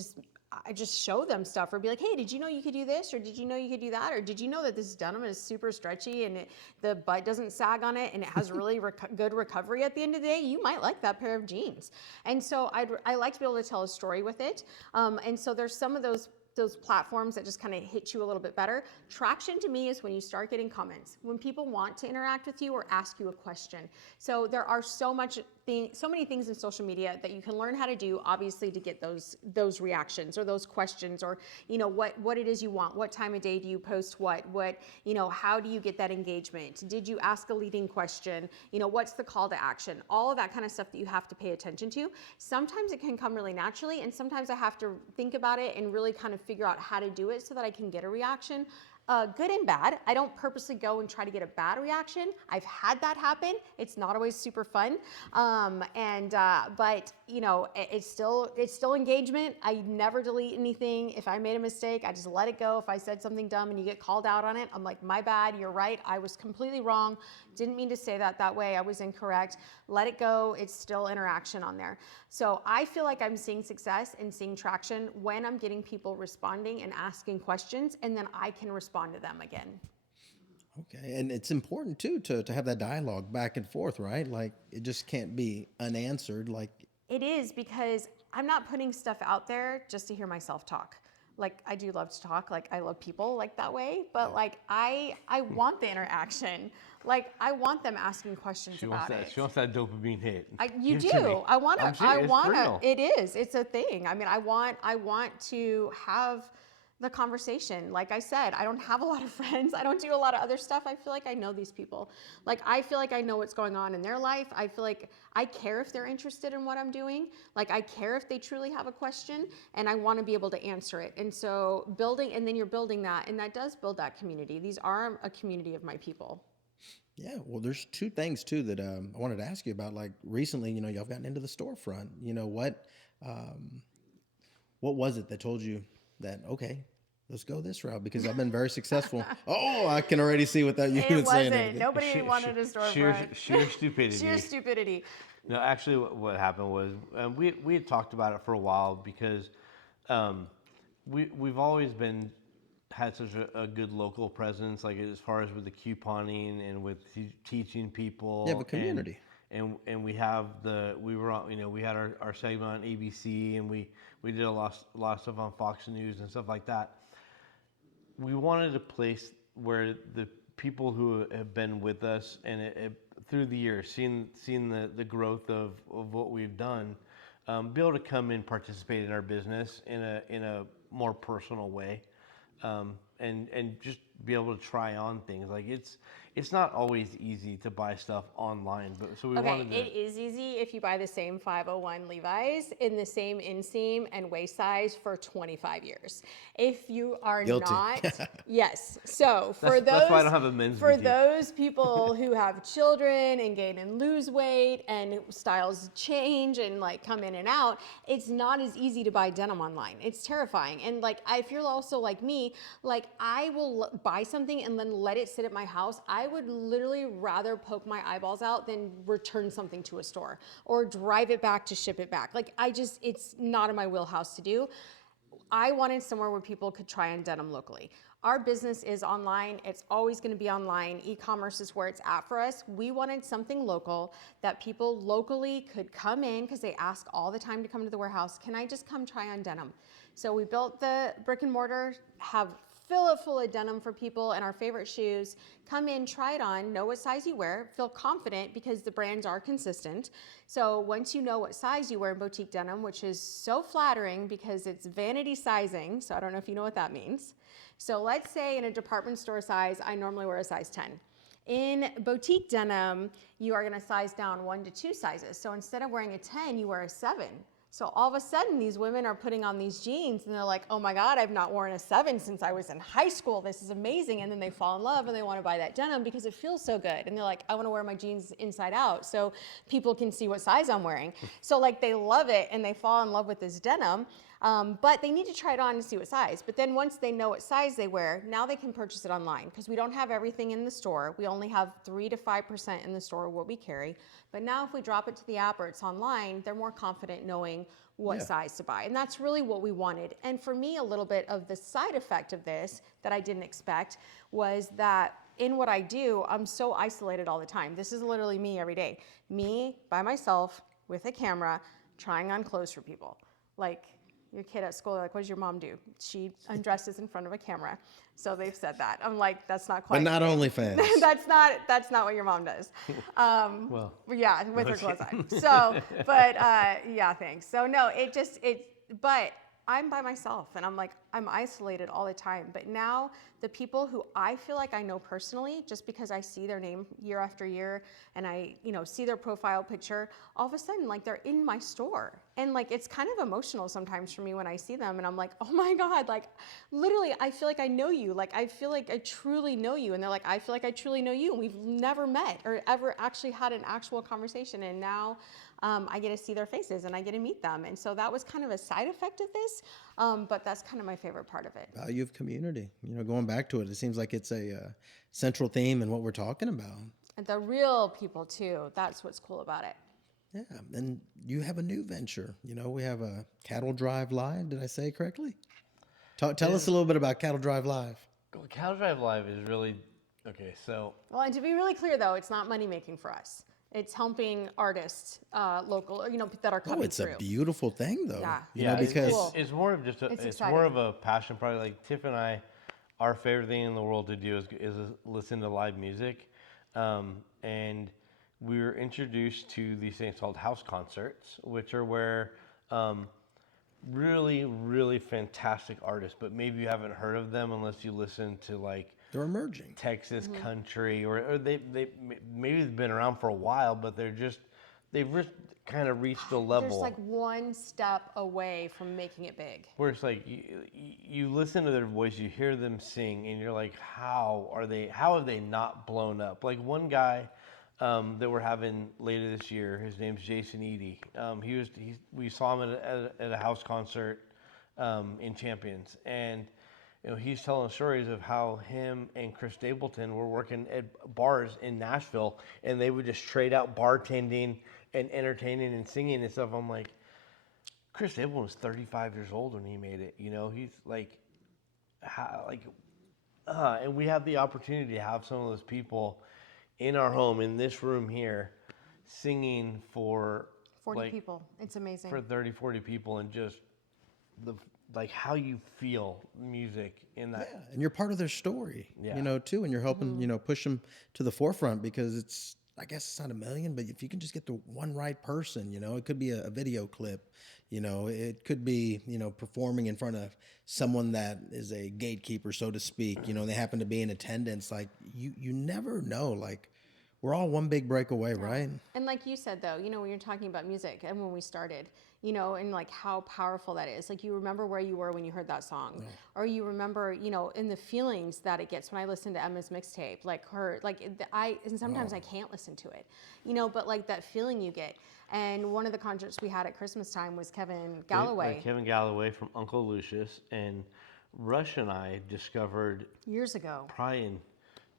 I just show them stuff or be like, hey, did you know you could do this? Or did you know you could do that? Or did you know that this denim is super stretchy and the butt doesn't sag on it and it has really good recovery at the end of the day? You might like that pair of jeans. And so I like to be able to tell a story with it. And so there's some of those platforms that just kind of hit you a little bit better. Traction to me is when you start getting comments, when people want to interact with you or ask you a question. So there are so many things in social media that you can learn how to do, obviously, to get those reactions or those questions, or what it is you want. What time of day do you post what how do you get that engagement? Did you ask a leading question? What's the call to action? All of that kind of stuff that you have to pay attention to. Sometimes it can come really naturally, and sometimes I have to think about it and really kind of figure out how to do it so that I can get a reaction. Good and bad. I don't purposely go and try to get a bad reaction. I've had that happen. It's not always super fun. But it's still engagement. I never delete anything. If I made a mistake, I just let it go. If I said something dumb and you get called out on it, I'm like, my bad, you're right. I was completely wrong. Didn't mean to say that way. I was incorrect. Let it go. It's still interaction on there. So I feel like I'm seeing success and seeing traction when I'm getting people responding and asking questions, and then I can respond to them again. Okay, and it's important too to have that dialogue back and forth, right? Like it just can't be unanswered. Like it is, because I'm not putting stuff out there just to hear myself talk. Like I do love to talk. Like I love people like that way, but like I want the interaction. Like I want them asking questions about it. She wants that dopamine hit. You do. I want to. It is. It's a thing. I mean, I want to have the conversation. Like I said, I don't have a lot of friends. I don't do a lot of other stuff. I feel like I know these people. Like I feel like I know what's going on in their life. I feel like I care if they're interested in what I'm doing. Like I care if they truly have a question, and I want to be able to answer it. And so then you're building that, and that does build that community. These are a community of my people. Yeah, well, there's two things too that I wanted to ask you about. Like recently, y'all gotten into the storefront. What was it that told you that okay, let's go this route? Because I've been very successful. Oh, I can already see without you even saying anything. Nobody wanted a storefront. Sheer stupidity. Sheer stupidity. No, actually, what happened was we had talked about it for a while because we've always had such a good local presence, like as far as with the couponing and with teaching people. You have a community. And we have we had our segment on ABC, and we did a lot of stuff on Fox News and stuff like that. We wanted a place where the people who have been with us and through the years, seen the growth of what we've done, be able to come and participate in our business in a more personal way. And just be able to try on things. Like it's not always easy to buy stuff online, but so we wanted to. It is easy if you buy the same 501 Levi's in the same inseam and waist size for 25 years. If you are Guilty. not, yes. So that's why I don't have a men's boutique. those people who have children and gain and lose weight and styles change and like come in and out, it's not as easy to buy denim online. It's terrifying. And like if you're also like me, like I will buy something and then let it sit at my house. I would literally rather poke my eyeballs out than return something to a store or drive it back to ship it back. Like it's not in my wheelhouse to do. I wanted somewhere where people could try on denim locally. Our business is online. It's always going to be online. E-commerce is where it's at for us. We wanted something local that people locally could come in because they ask all the time to come to the warehouse. Can I just come try on denim? So we built the brick and mortar, fill it full of denim for people and our favorite shoes. Come in, try it on, know what size you wear, feel confident because the brands are consistent. So once you know what size you wear in boutique denim, which is so flattering because it's vanity sizing, so I don't know if you know what that means. So let's say in a department store size, I normally wear a size 10. In boutique denim, you are gonna size down 1 to 2 sizes. So instead of wearing a 10, you wear a 7. So all of a sudden, these women are putting on these jeans and they're like, oh my God, I've not worn a 7 since I was in high school. This is amazing. And then they fall in love and they want to buy that denim because it feels so good. And they're like, I want to wear my jeans inside out so people can see what size I'm wearing. So like they love it and they fall in love with this denim. But they need to try it on and see what size. But then once they know what size they wear, now they can purchase it online because we don't have everything in the store. We only have 3 to 5% in the store what we carry. But now if we drop it to the app or it's online, they're more confident knowing what size to buy. And that's really what we wanted. And for me, a little bit of the side effect of this that I didn't expect was that in what I do, I'm so isolated all the time. This is literally me every day. Me by myself with a camera trying on clothes for people. Like, your kid at school, they're like, what does your mom do? She undresses in front of a camera. So they've said that. I'm like, that's not quite. But not OnlyFans. that's not what your mom does. Well, yeah, with her clothes on. So, but yeah, thanks. So no, but I'm by myself and I'm like, I'm isolated all the time. But now the people who I feel like I know personally, just because I see their name year after year and I, see their profile picture, all of a sudden, like they're in my store. And like, it's kind of emotional sometimes for me when I see them and I'm like, oh my God, like literally, I feel like I know you. Like, I feel like I truly know you. And they're like, I feel like I truly know you. And we've never met or ever actually had an actual conversation. And now I get to see their faces and I get to meet them. And so that was kind of a side effect of this, but that's kind of my favorite part of it. Value of community. Going back to it, it seems like it's a central theme in what we're talking about. And the real people too. That's what's cool about it. Yeah, and you have a new venture. We have a Cattle Drive Live. Did I say it correctly? Tell us a little bit about Cattle Drive Live. Well, Cattle Drive Live is really, okay, so. Well, and to be really clear though, it's not money making for us. It's helping artists, local, that are coming through. Oh, it's a beautiful thing, though. Yeah, because cool. It's more of just it's more of a passion project. Like Tiff and I, our favorite thing in the world to do is listen to live music, and we were introduced to these things called house concerts, which are where really, really fantastic artists, but maybe you haven't heard of them unless you listen to like. They're emerging. Texas country, or they maybe they've been around for a while, but they've just kind of reached a level. There's like one step away from making it big. Where it's like you listen to their voice, you hear them sing, and you're like, how have they not blown up? Like one guy that we're having later this year, his name's Jason Eady. We saw him at a house concert in Champions, and he's telling stories of how him and Chris Stapleton were working at bars in Nashville, and they would just trade out bartending and entertaining and singing and stuff. I'm like, Chris Stapleton was 35 years old when he made it. He's like, and we have the opportunity to have some of those people in our home, in this room here, singing for 40 people. It's amazing. For 30, 40 people, and just how you feel music in that. Yeah, and you're part of their story, too, and you're helping, push them to the forefront because I guess it's not a million, but if you can just get the one right person, it could be a video clip, it could be, performing in front of someone that is a gatekeeper, so to speak, they happen to be in attendance. Like you never know, like we're all one big break away, right? And like you said, though, when you're talking about music and when we started, and like how powerful that is. Like you remember where you were when you heard that song, or you remember, in the feelings that it gets when I listen to Emma's mixtape, like her, and sometimes I can't listen to it, but like that feeling you get. And one of the concerts we had at Christmas time was Kevin Galloway. Kevin Galloway from Uncle Lucius, and Rush and I discovered years ago, probably in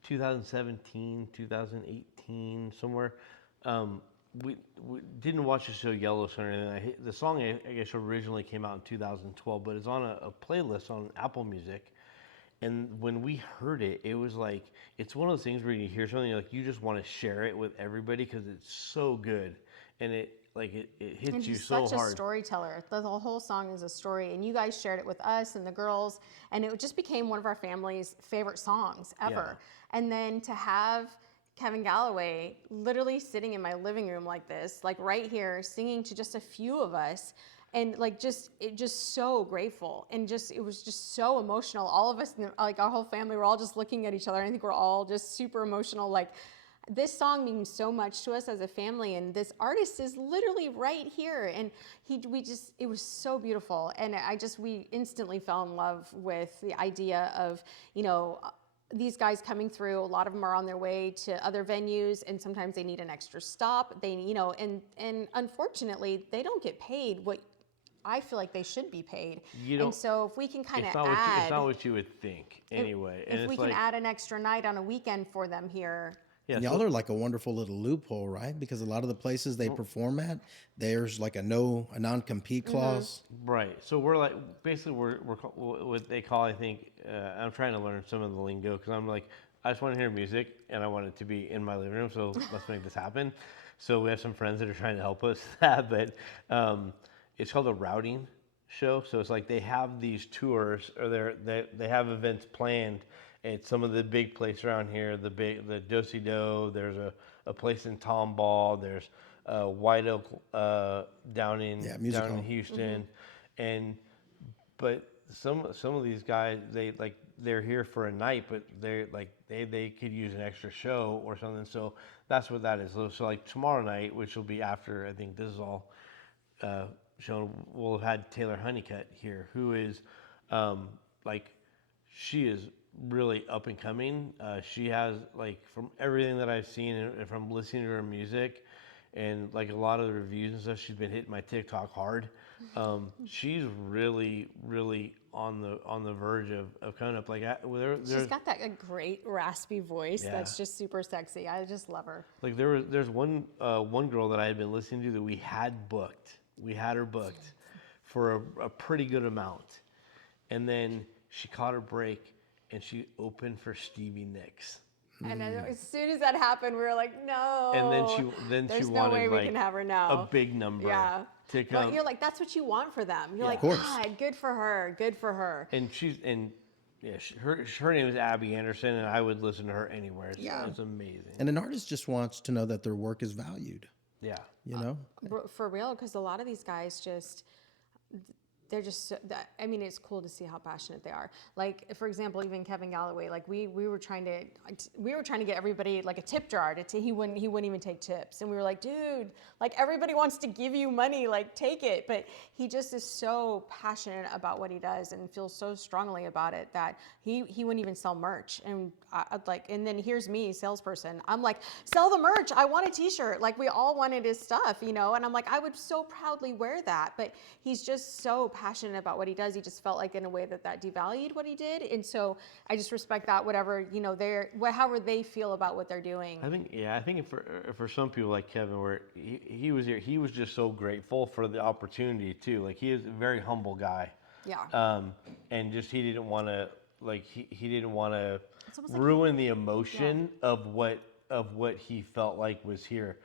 2017, 2018, somewhere. We didn't watch the show Yellowstone or anything. The song, I guess, originally came out in 2012, but it's on a playlist on Apple Music. And when we heard it, it was like, it's one of those things where you hear something, like you just want to share it with everybody because it's so good. And it hits you so hard. He's such a storyteller. The whole song is a story, and you guys shared it with us and the girls, and it just became one of our family's favorite songs ever. Yeah. And then to have Kevin Galloway literally sitting in my living room like this, like right here, singing to just a few of us, and like just so grateful, and it was just so emotional. All of us, like our whole family, we're all just looking at each other. I think we're all just super emotional. Like, this song means so much to us as a family, and this artist is literally right here, and it was so beautiful, and we instantly fell in love with the idea of, these guys coming through. A lot of them are on their way to other venues, and sometimes they need an extra stop. And unfortunately, they don't get paid what I feel like they should be paid. And so if we can kind of it's not what you would think anyway. If we can add an extra night on a weekend for them here. Yeah, y'all are like a wonderful little loophole, right? Because a lot of the places they perform at, there's like a non-compete clause. Right. So we're like, basically we're what they call, I think, I'm trying to learn some of the lingo, because I'm like, I just want to hear music and I want it to be in my living room. So let's make this happen. So we have some friends that are trying to help us with that, but it's called a routing show. So it's like they have these tours, or they have events planned at some of the big places around here, the Do-Si-Do, there's a place in Tomball, there's White Oak down in Houston, but some of these guys, they're here for a night, but they could use an extra show or something. So that's what that is. So like tomorrow night, which will be after I think this is all shown, we'll have had Taylor Honeycutt here, who is she is really up and coming. She has, like, from everything that I've seen and from listening to her music and like a lot of the reviews and stuff, she's been hitting my TikTok hard. She's really, really on the verge of coming up. Like, she's got that great raspy voice that's just super sexy. I just love her. Like there's one girl that I had been listening to that we had her booked for a pretty good amount, and then she caught her break and she opened for Stevie Nicks. And as soon as that happened, we were like, no. And then There's she no wanted way we can have her now. a big number. Yeah. To come. But you're like, that's what you want for them. You're like, course. God, good for her. Good for her. And her name is Abby Anderson, and I would listen to her anywhere. It's amazing. And an artist just wants to know that their work is valued. Yeah. You know? For real, because a lot of these guys they're just, it's cool to see how passionate they are. Like, for example, even Kevin Galloway, like we were trying to get everybody like a tip jar he wouldn't even take tips. And we were like, dude, like everybody wants to give you money, like take it. But he just is so passionate about what he does and feels so strongly about it that he wouldn't even sell merch. And and then here's me, salesperson. I'm like, sell the merch. I want a t-shirt. Like, we all wanted his stuff, and I'm like, I would so proudly wear that. But he's just so passionate about what he does. He just felt like in a way that devalued what he did. And so I just respect that, whatever, however they feel about what they're doing. I think for some people like Kevin, where he was here, he was just so grateful for the opportunity too. Like, he is a very humble guy. Yeah. And just, he didn't want to, he didn't want to ruin the emotion of what he felt like was here.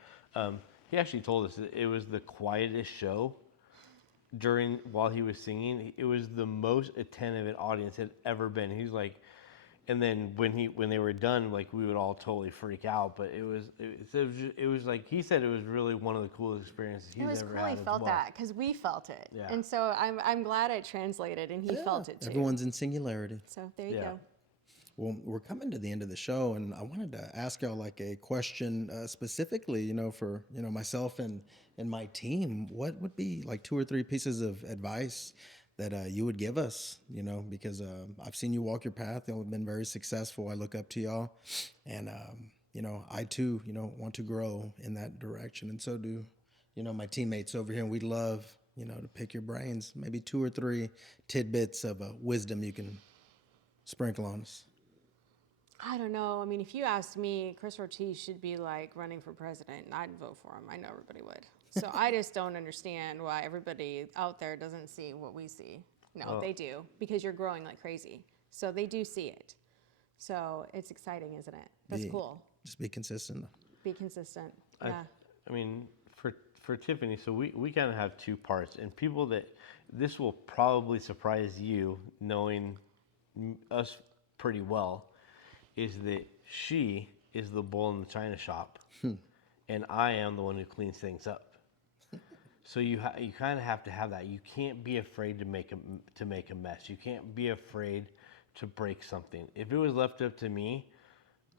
He actually told us that it was the quietest show while he was singing. It was the most attentive an audience had ever been. He's like, and then when they were done, like, we would all totally freak out. But it was like, he said it was really one of the coolest experiences he's ever had. It was cool he felt that, because we felt it. Yeah. And so I'm glad it translated and he felt it too. Everyone's in singularity. So there you go. Well, we're coming to the end of the show, and I wanted to ask y'all like a question specifically, for myself and my team. What would be like 2 or 3 pieces of advice that you would give us? Because I've seen you walk your path. Y'all have been very successful. I look up to y'all, and I too, want to grow in that direction, and so do my teammates over here. And we'd love to pick your brains. Maybe 2 or 3 tidbits of wisdom you can sprinkle on us. I don't know. I mean, if you asked me, Chris Ortiz should be like running for president, and I'd vote for him. I know everybody would. So I just don't understand why everybody out there doesn't see what we see. No, they do, because you're growing like crazy. So they do see it. So it's exciting, isn't it? That's cool. Just be consistent. Be consistent. Yeah. I mean, for Tiffany, so we kind of have 2 parts, and people that this will probably surprise you, knowing us pretty well, is that she is the bull in the china shop, and I am the one who cleans things up. So you kind of have to have that. You can't be afraid to make a mess. You can't be afraid to break something. If it was left up to me,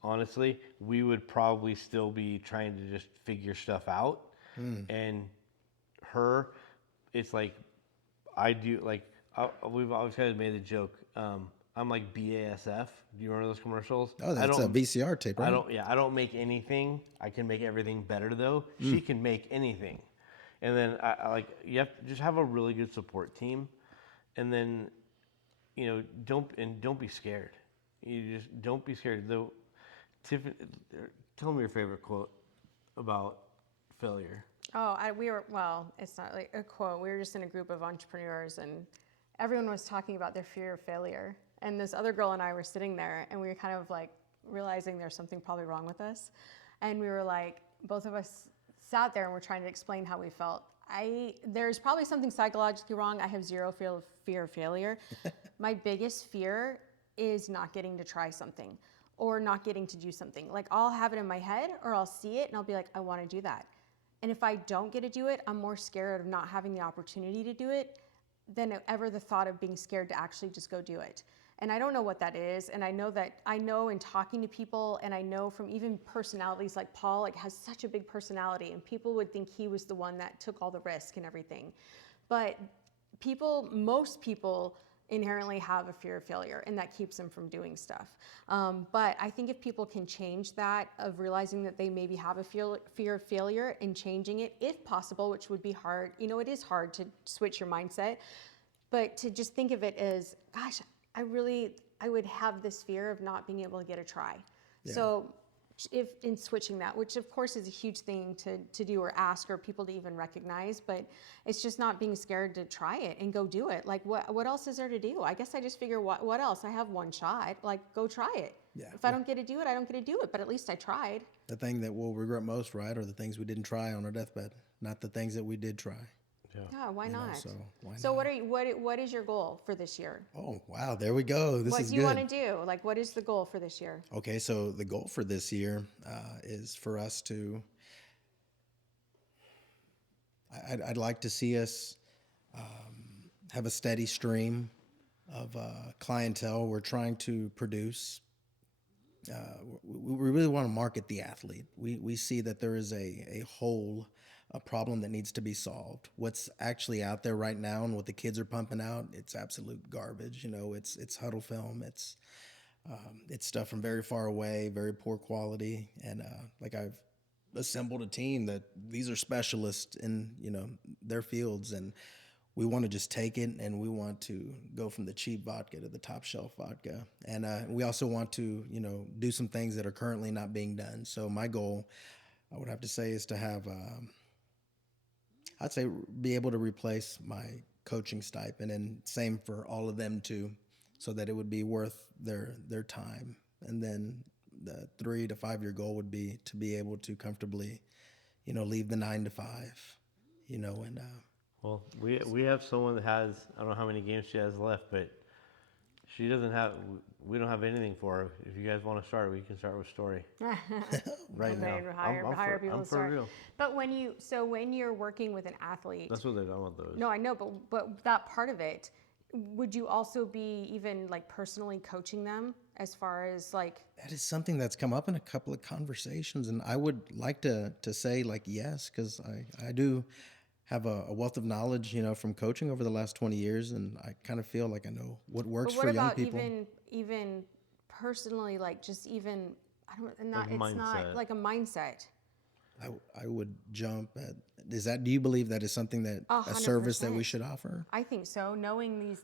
honestly, we would probably still be trying to just figure stuff out. And her, it's like we've always kind of made the joke. I'm like BASF. Do you remember those commercials? Oh, that's a VCR tape, right? I don't make anything. I can make everything better though. She can make anything. And then I like, you have to just have a really good support team. And then, don't be scared. You just don't be scared. Though, Tiffany, tell me your favorite quote about failure. Oh, it's not like a quote. We were just in a group of entrepreneurs and everyone was talking about their fear of failure. And this other girl and I were sitting there and we were kind of like realizing there's something probably wrong with us. And we were like, both of us sat there and we're trying to explain how we felt. There's probably something psychologically wrong. I have zero fear of failure. My biggest fear is not getting to try something or not getting to do something. Like I'll have it in my head or I'll see it and I'll be like, I want to do that. And if I don't get to do it, I'm more scared of not having the opportunity to do it than ever the thought of being scared to actually just go do it. And I don't know what that is. And I know in talking to people, and I know from even personalities like Paul, like has such a big personality and people would think he was the one that took all the risk and everything. But most people inherently have a fear of failure and that keeps them from doing stuff. But I think if people can change that of realizing that they maybe have a fear of failure and changing it, if possible, which would be hard. It is hard to switch your mindset, but to just think of it as, gosh, I would have this fear of not being able to get a try. Yeah. So if in switching that, which of course is a huge thing to do or ask or people to even recognize, but it's just not being scared to try it and go do it. Like what else is there to do? I guess I just figure what else? I have one shot, like go try it. Yeah. If I don't get to do it, I don't get to do it, but at least I tried. The thing that we'll regret most, right, are the things we didn't try on our deathbed, not the things that we did try. Yeah, why not? So what is your goal for this year? Oh, wow, there we go. This is good. What do you want to do? Like, what is the goal for this year? Okay, so the goal for this year is for us to, I'd like to see us have a steady stream of clientele we're trying to produce. We really want to market the athlete. We see that there is a hole, a problem that needs to be solved. What's actually out there right now and what the kids are pumping out, it's absolute garbage. It's huddle film. It's stuff from very far away, very poor quality. And like I've assembled a team that these are specialists in, their fields, and we want to just take it and we want to go from the cheap vodka to the top shelf vodka. And we also want to, do some things that are currently not being done. So my goal, I would have to say, is to have, I'd say be able to replace my coaching stipend, and same for all of them too, so that it would be worth their time. And then the 3 to 5 year goal would be to be able to comfortably, leave the 9 to 5, and well, we have someone that has, I don't know how many games she has left, but we don't have anything for her. If you guys want to start, we can start with Story. Right now. Hire people to start. Real. But when you're working with an athlete. That's what they don't want those. No, I know, but that part of it, would you also be even like personally coaching them as far as like? That is something that's come up in a couple of conversations, and I would like to say like yes, because I do have a wealth of knowledge, from coaching over the last 20 years, and I kind of feel like I know what works for young people. What about even personally, like just even, it's mindset. not like a mindset. I would jump at, do you believe that is something that 100%. A service that we should offer? I think so. Knowing these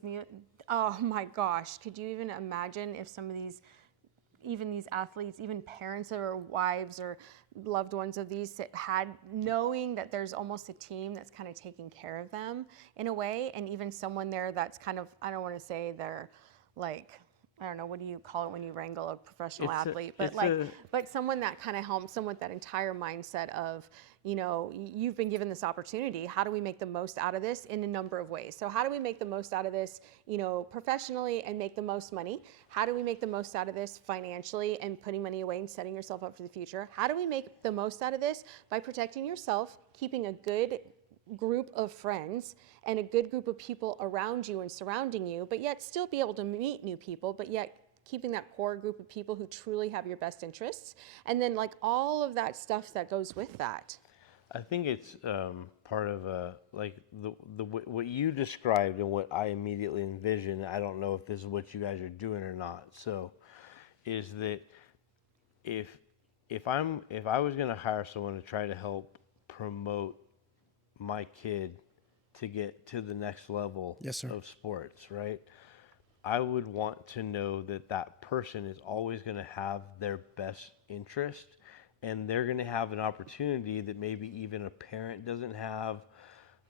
oh my gosh, could you even imagine if some of these athletes, even parents or wives or loved ones of these knowing that there's almost a team that's kind of taking care of them in a way, and even someone there that's kind of, I don't want to say they're like, I don't know, what do you call it when you wrangle a professional athlete? But someone that kind of helps them with that entire mindset of, you've been given this opportunity. How do we make the most out of this in a number of ways? So how do we make the most out of this, professionally and make the most money? How do we make the most out of this financially and putting money away and setting yourself up for the future? How do we make the most out of this by protecting yourself, keeping a good group of friends and a good group of people around you and surrounding you, but yet still be able to meet new people, but yet keeping that core group of people who truly have your best interests. And then like all of that stuff that goes with that. I think it's part of like what you described and what I immediately envisioned. I don't know if this is what you guys are doing or not. So, is that if I was going to hire someone to try to help promote my kid to get to the next level Yes, sir. of sports, right? I would want to know that that person is always going to have their best interest, and they're going to have an opportunity that maybe even a parent doesn't have,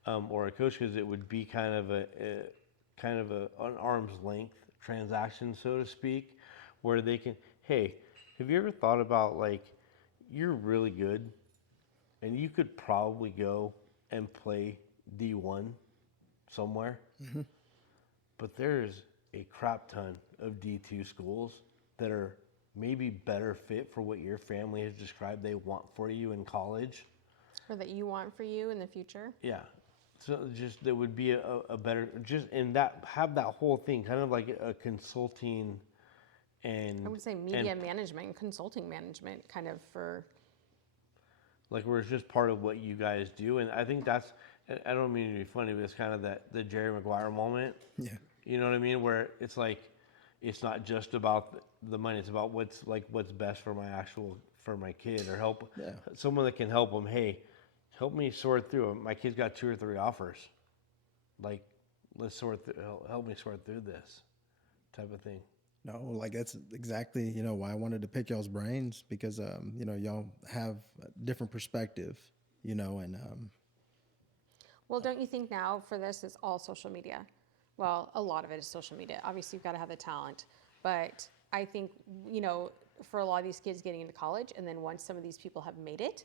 or a coach, because it would be kind of an arm's length transaction, so to speak, where they can, hey, have you ever thought about, like, you're really good, and you could probably go and play D1 somewhere, but there's a crap ton of D2 schools that are maybe better fit for what your family has described they want for you in college. Or that you want for you in the future. Yeah. So just there would be a better, just in that, have that whole thing kind of like a consulting and I would say media management, consulting management kind of for. like where it's just part of what you guys do. And I think that's, I don't mean to be funny, but it's kind of the Jerry Maguire moment. Yeah. You know what I mean? Where it's like, it's not just about the money. It's about what's best for my kid, or help someone that can help them. Hey, help me sort through it. My kid's got 2 or 3 offers. Like, let's help me sort through this type of thing. No, like that's exactly, why I wanted to pick y'all's brains, because, y'all have a different perspective, and Well, don't you think now for this is all social media? Well, a lot of it is social media. Obviously, you've got to have the talent. But I think, for a lot of these kids getting into college, and then once some of these people have made it,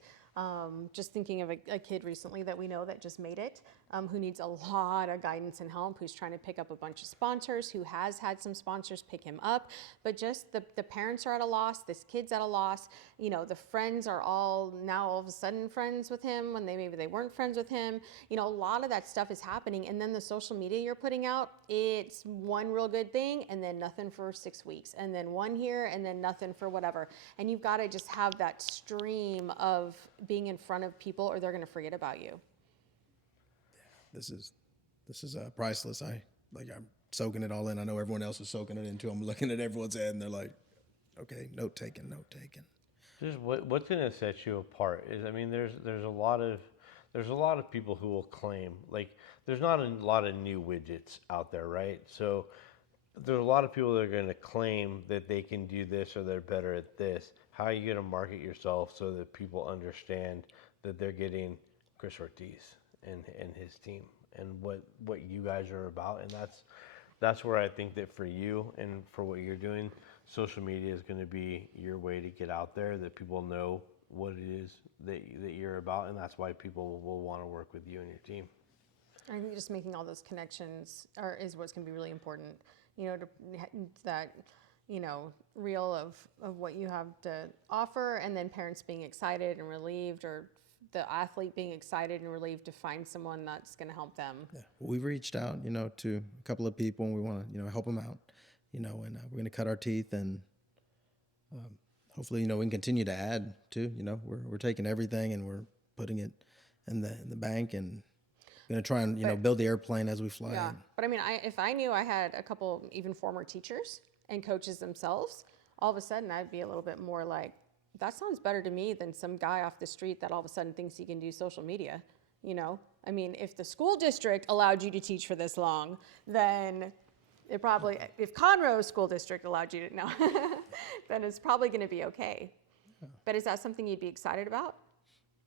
just thinking of a kid recently that we know that just made it, who needs a lot of guidance and help, who's trying to pick up a bunch of sponsors, who has had some sponsors pick him up, but just the parents are at a loss, this kid's at a loss, the friends are all of a sudden friends with him when maybe they weren't friends with him. A lot of that stuff is happening, and then the social media you're putting out, it's one real good thing, and then nothing for 6 weeks, and then one here, and then nothing for whatever. And you've got to just have that stream of being in front of people, or they're going to forget about you. this is priceless. I'm soaking it all in. I know everyone else is soaking it in too. I'm looking at everyone's head and they're like, okay, note taken. Just what's going to set you apart is, I mean, there's a lot of people who will claim, like, there's not a lot of new widgets out there, right? So there's a lot of people that are going to claim that they can do this or they're better at this. How are you going to market yourself so that people understand that they're getting Chris Ortiz and his team and what you guys are about? And that's where I think that for you and for what you're doing, social media is going to be your way to get out there, that people know what it is that you're about, and that's why people will want to work with you and your team. I think just making all those connections is what's going to be really important. That reel of what you have to offer, and then parents being excited and relieved, or the athlete being excited and relieved to find someone that's going to help them. Yeah. We've reached out, to a couple of people, and we want to, help them out, and we're going to cut our teeth, and hopefully, we can continue to add too. We're taking everything and we're putting it in the bank, and going to try and build the airplane as we fly. Yeah, but I mean, if I knew I had a couple even former teachers and coaches themselves, all of a sudden I'd be a little bit more like, that sounds better to me than some guy off the street that all of a sudden thinks he can do social media. I mean, if the school district allowed you to teach for this long, then it probably, if Conroe's school district allowed you to, no, then it's probably going to be okay. But is that something you'd be excited about?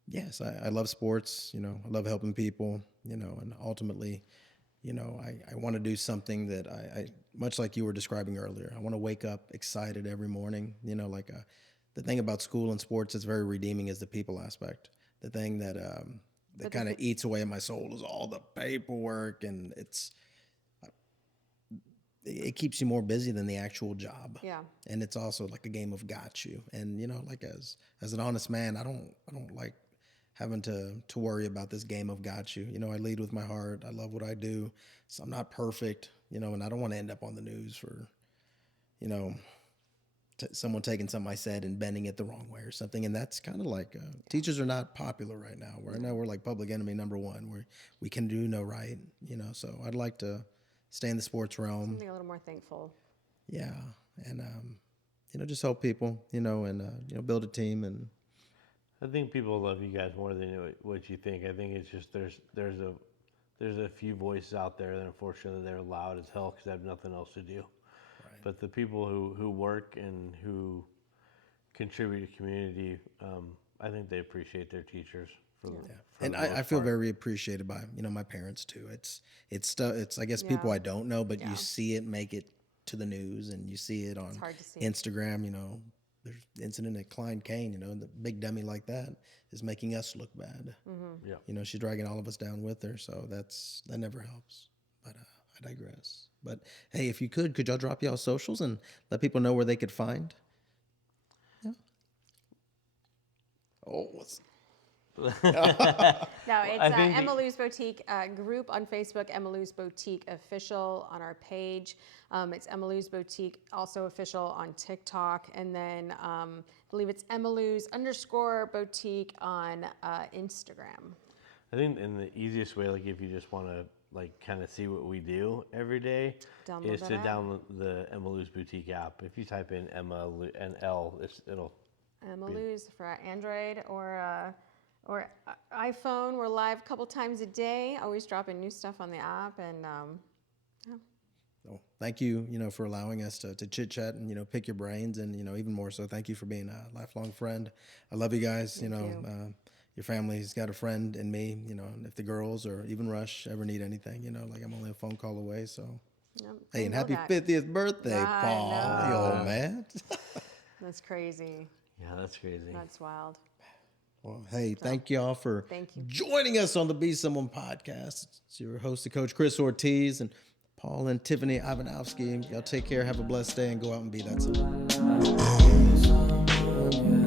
Yes, I love sports, I love helping people, and ultimately, I want to do something that I much like you were describing earlier. I want to wake up excited every morning, the thing about school and sports that's very redeeming is the people aspect. The thing that kind of eats away at my soul is all the paperwork, and it keeps you more busy than the actual job. Yeah. And it's also like a game of got you. And, as an honest man, I don't like having to worry about this game of got you. You know, I lead with my heart. I love what I do. So I'm not perfect, you know, and I don't want to end up on the news for, you know, someone taking something I said and bending it the wrong way or something. And that's kind of like, teachers are not popular right now. Right now we're like public enemy number one, where we can do no right, you know. So I'd like to stay in the sports realm. Something a little more thankful. Yeah. And, you know, just help people, you know, and, you know, build a team. And I think people love you guys more than what you think. I think it's just there's a few voices out there that unfortunately they're loud as hell because they have nothing else to do. Right. But the people who work and who contribute to community, I think they appreciate their teachers. And I feel very appreciated by, you know, my parents too. It's I guess people I don't know, but you see it make it to the news and you see it on Instagram, you know. There's incident at Klein Kane, you know, the big dummy like that is making us look bad. Mm-hmm. Yeah. You know, she's dragging all of us down with her, so that never helps. But I digress. But hey, if you could y'all drop y'all socials and let people know where they could find? Yeah. Oh, what's No, it's Emma Lou's Boutique group on Facebook, Emma Lou's Boutique Official on our page. It's Emma Lou's Boutique also official on TikTok. And then I believe it's Emma Lou's _boutique on Instagram. I think in the easiest way, like if you just want to like kind of see what we do every day, is to download the Emma Lou's Boutique app. If you type in Emma Lou and L, it'll Emma Lou's for Android or iPhone. We're live a couple times a day, always dropping new stuff on the app. And Well, thank you, you know, for allowing us to chit chat and, you know, pick your brains, and, you know, even more so, thank you for being a lifelong friend. I love you guys. Thank you. Your family's got a friend in me, you know, and if the girls or even Rush ever need anything, you know, like I'm only a phone call away. So, hey, and happy 50th birthday, Paul, you old man. That's crazy. Yeah, that's crazy. That's wild. Well, hey, thank y'all for joining us on the Be Someone podcast. It's your host, Coach Chris Ortiz, and Paul and Tiffany Ivanovsky. Y'all take care, have a blessed day, and go out and be that someone.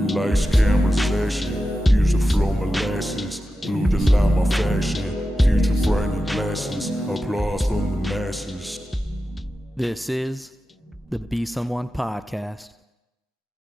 Lights, camera, session. Use a flow molasses. Blue to line my fashion. Future branding glasses. Applause from the masses. This is the Be Someone podcast.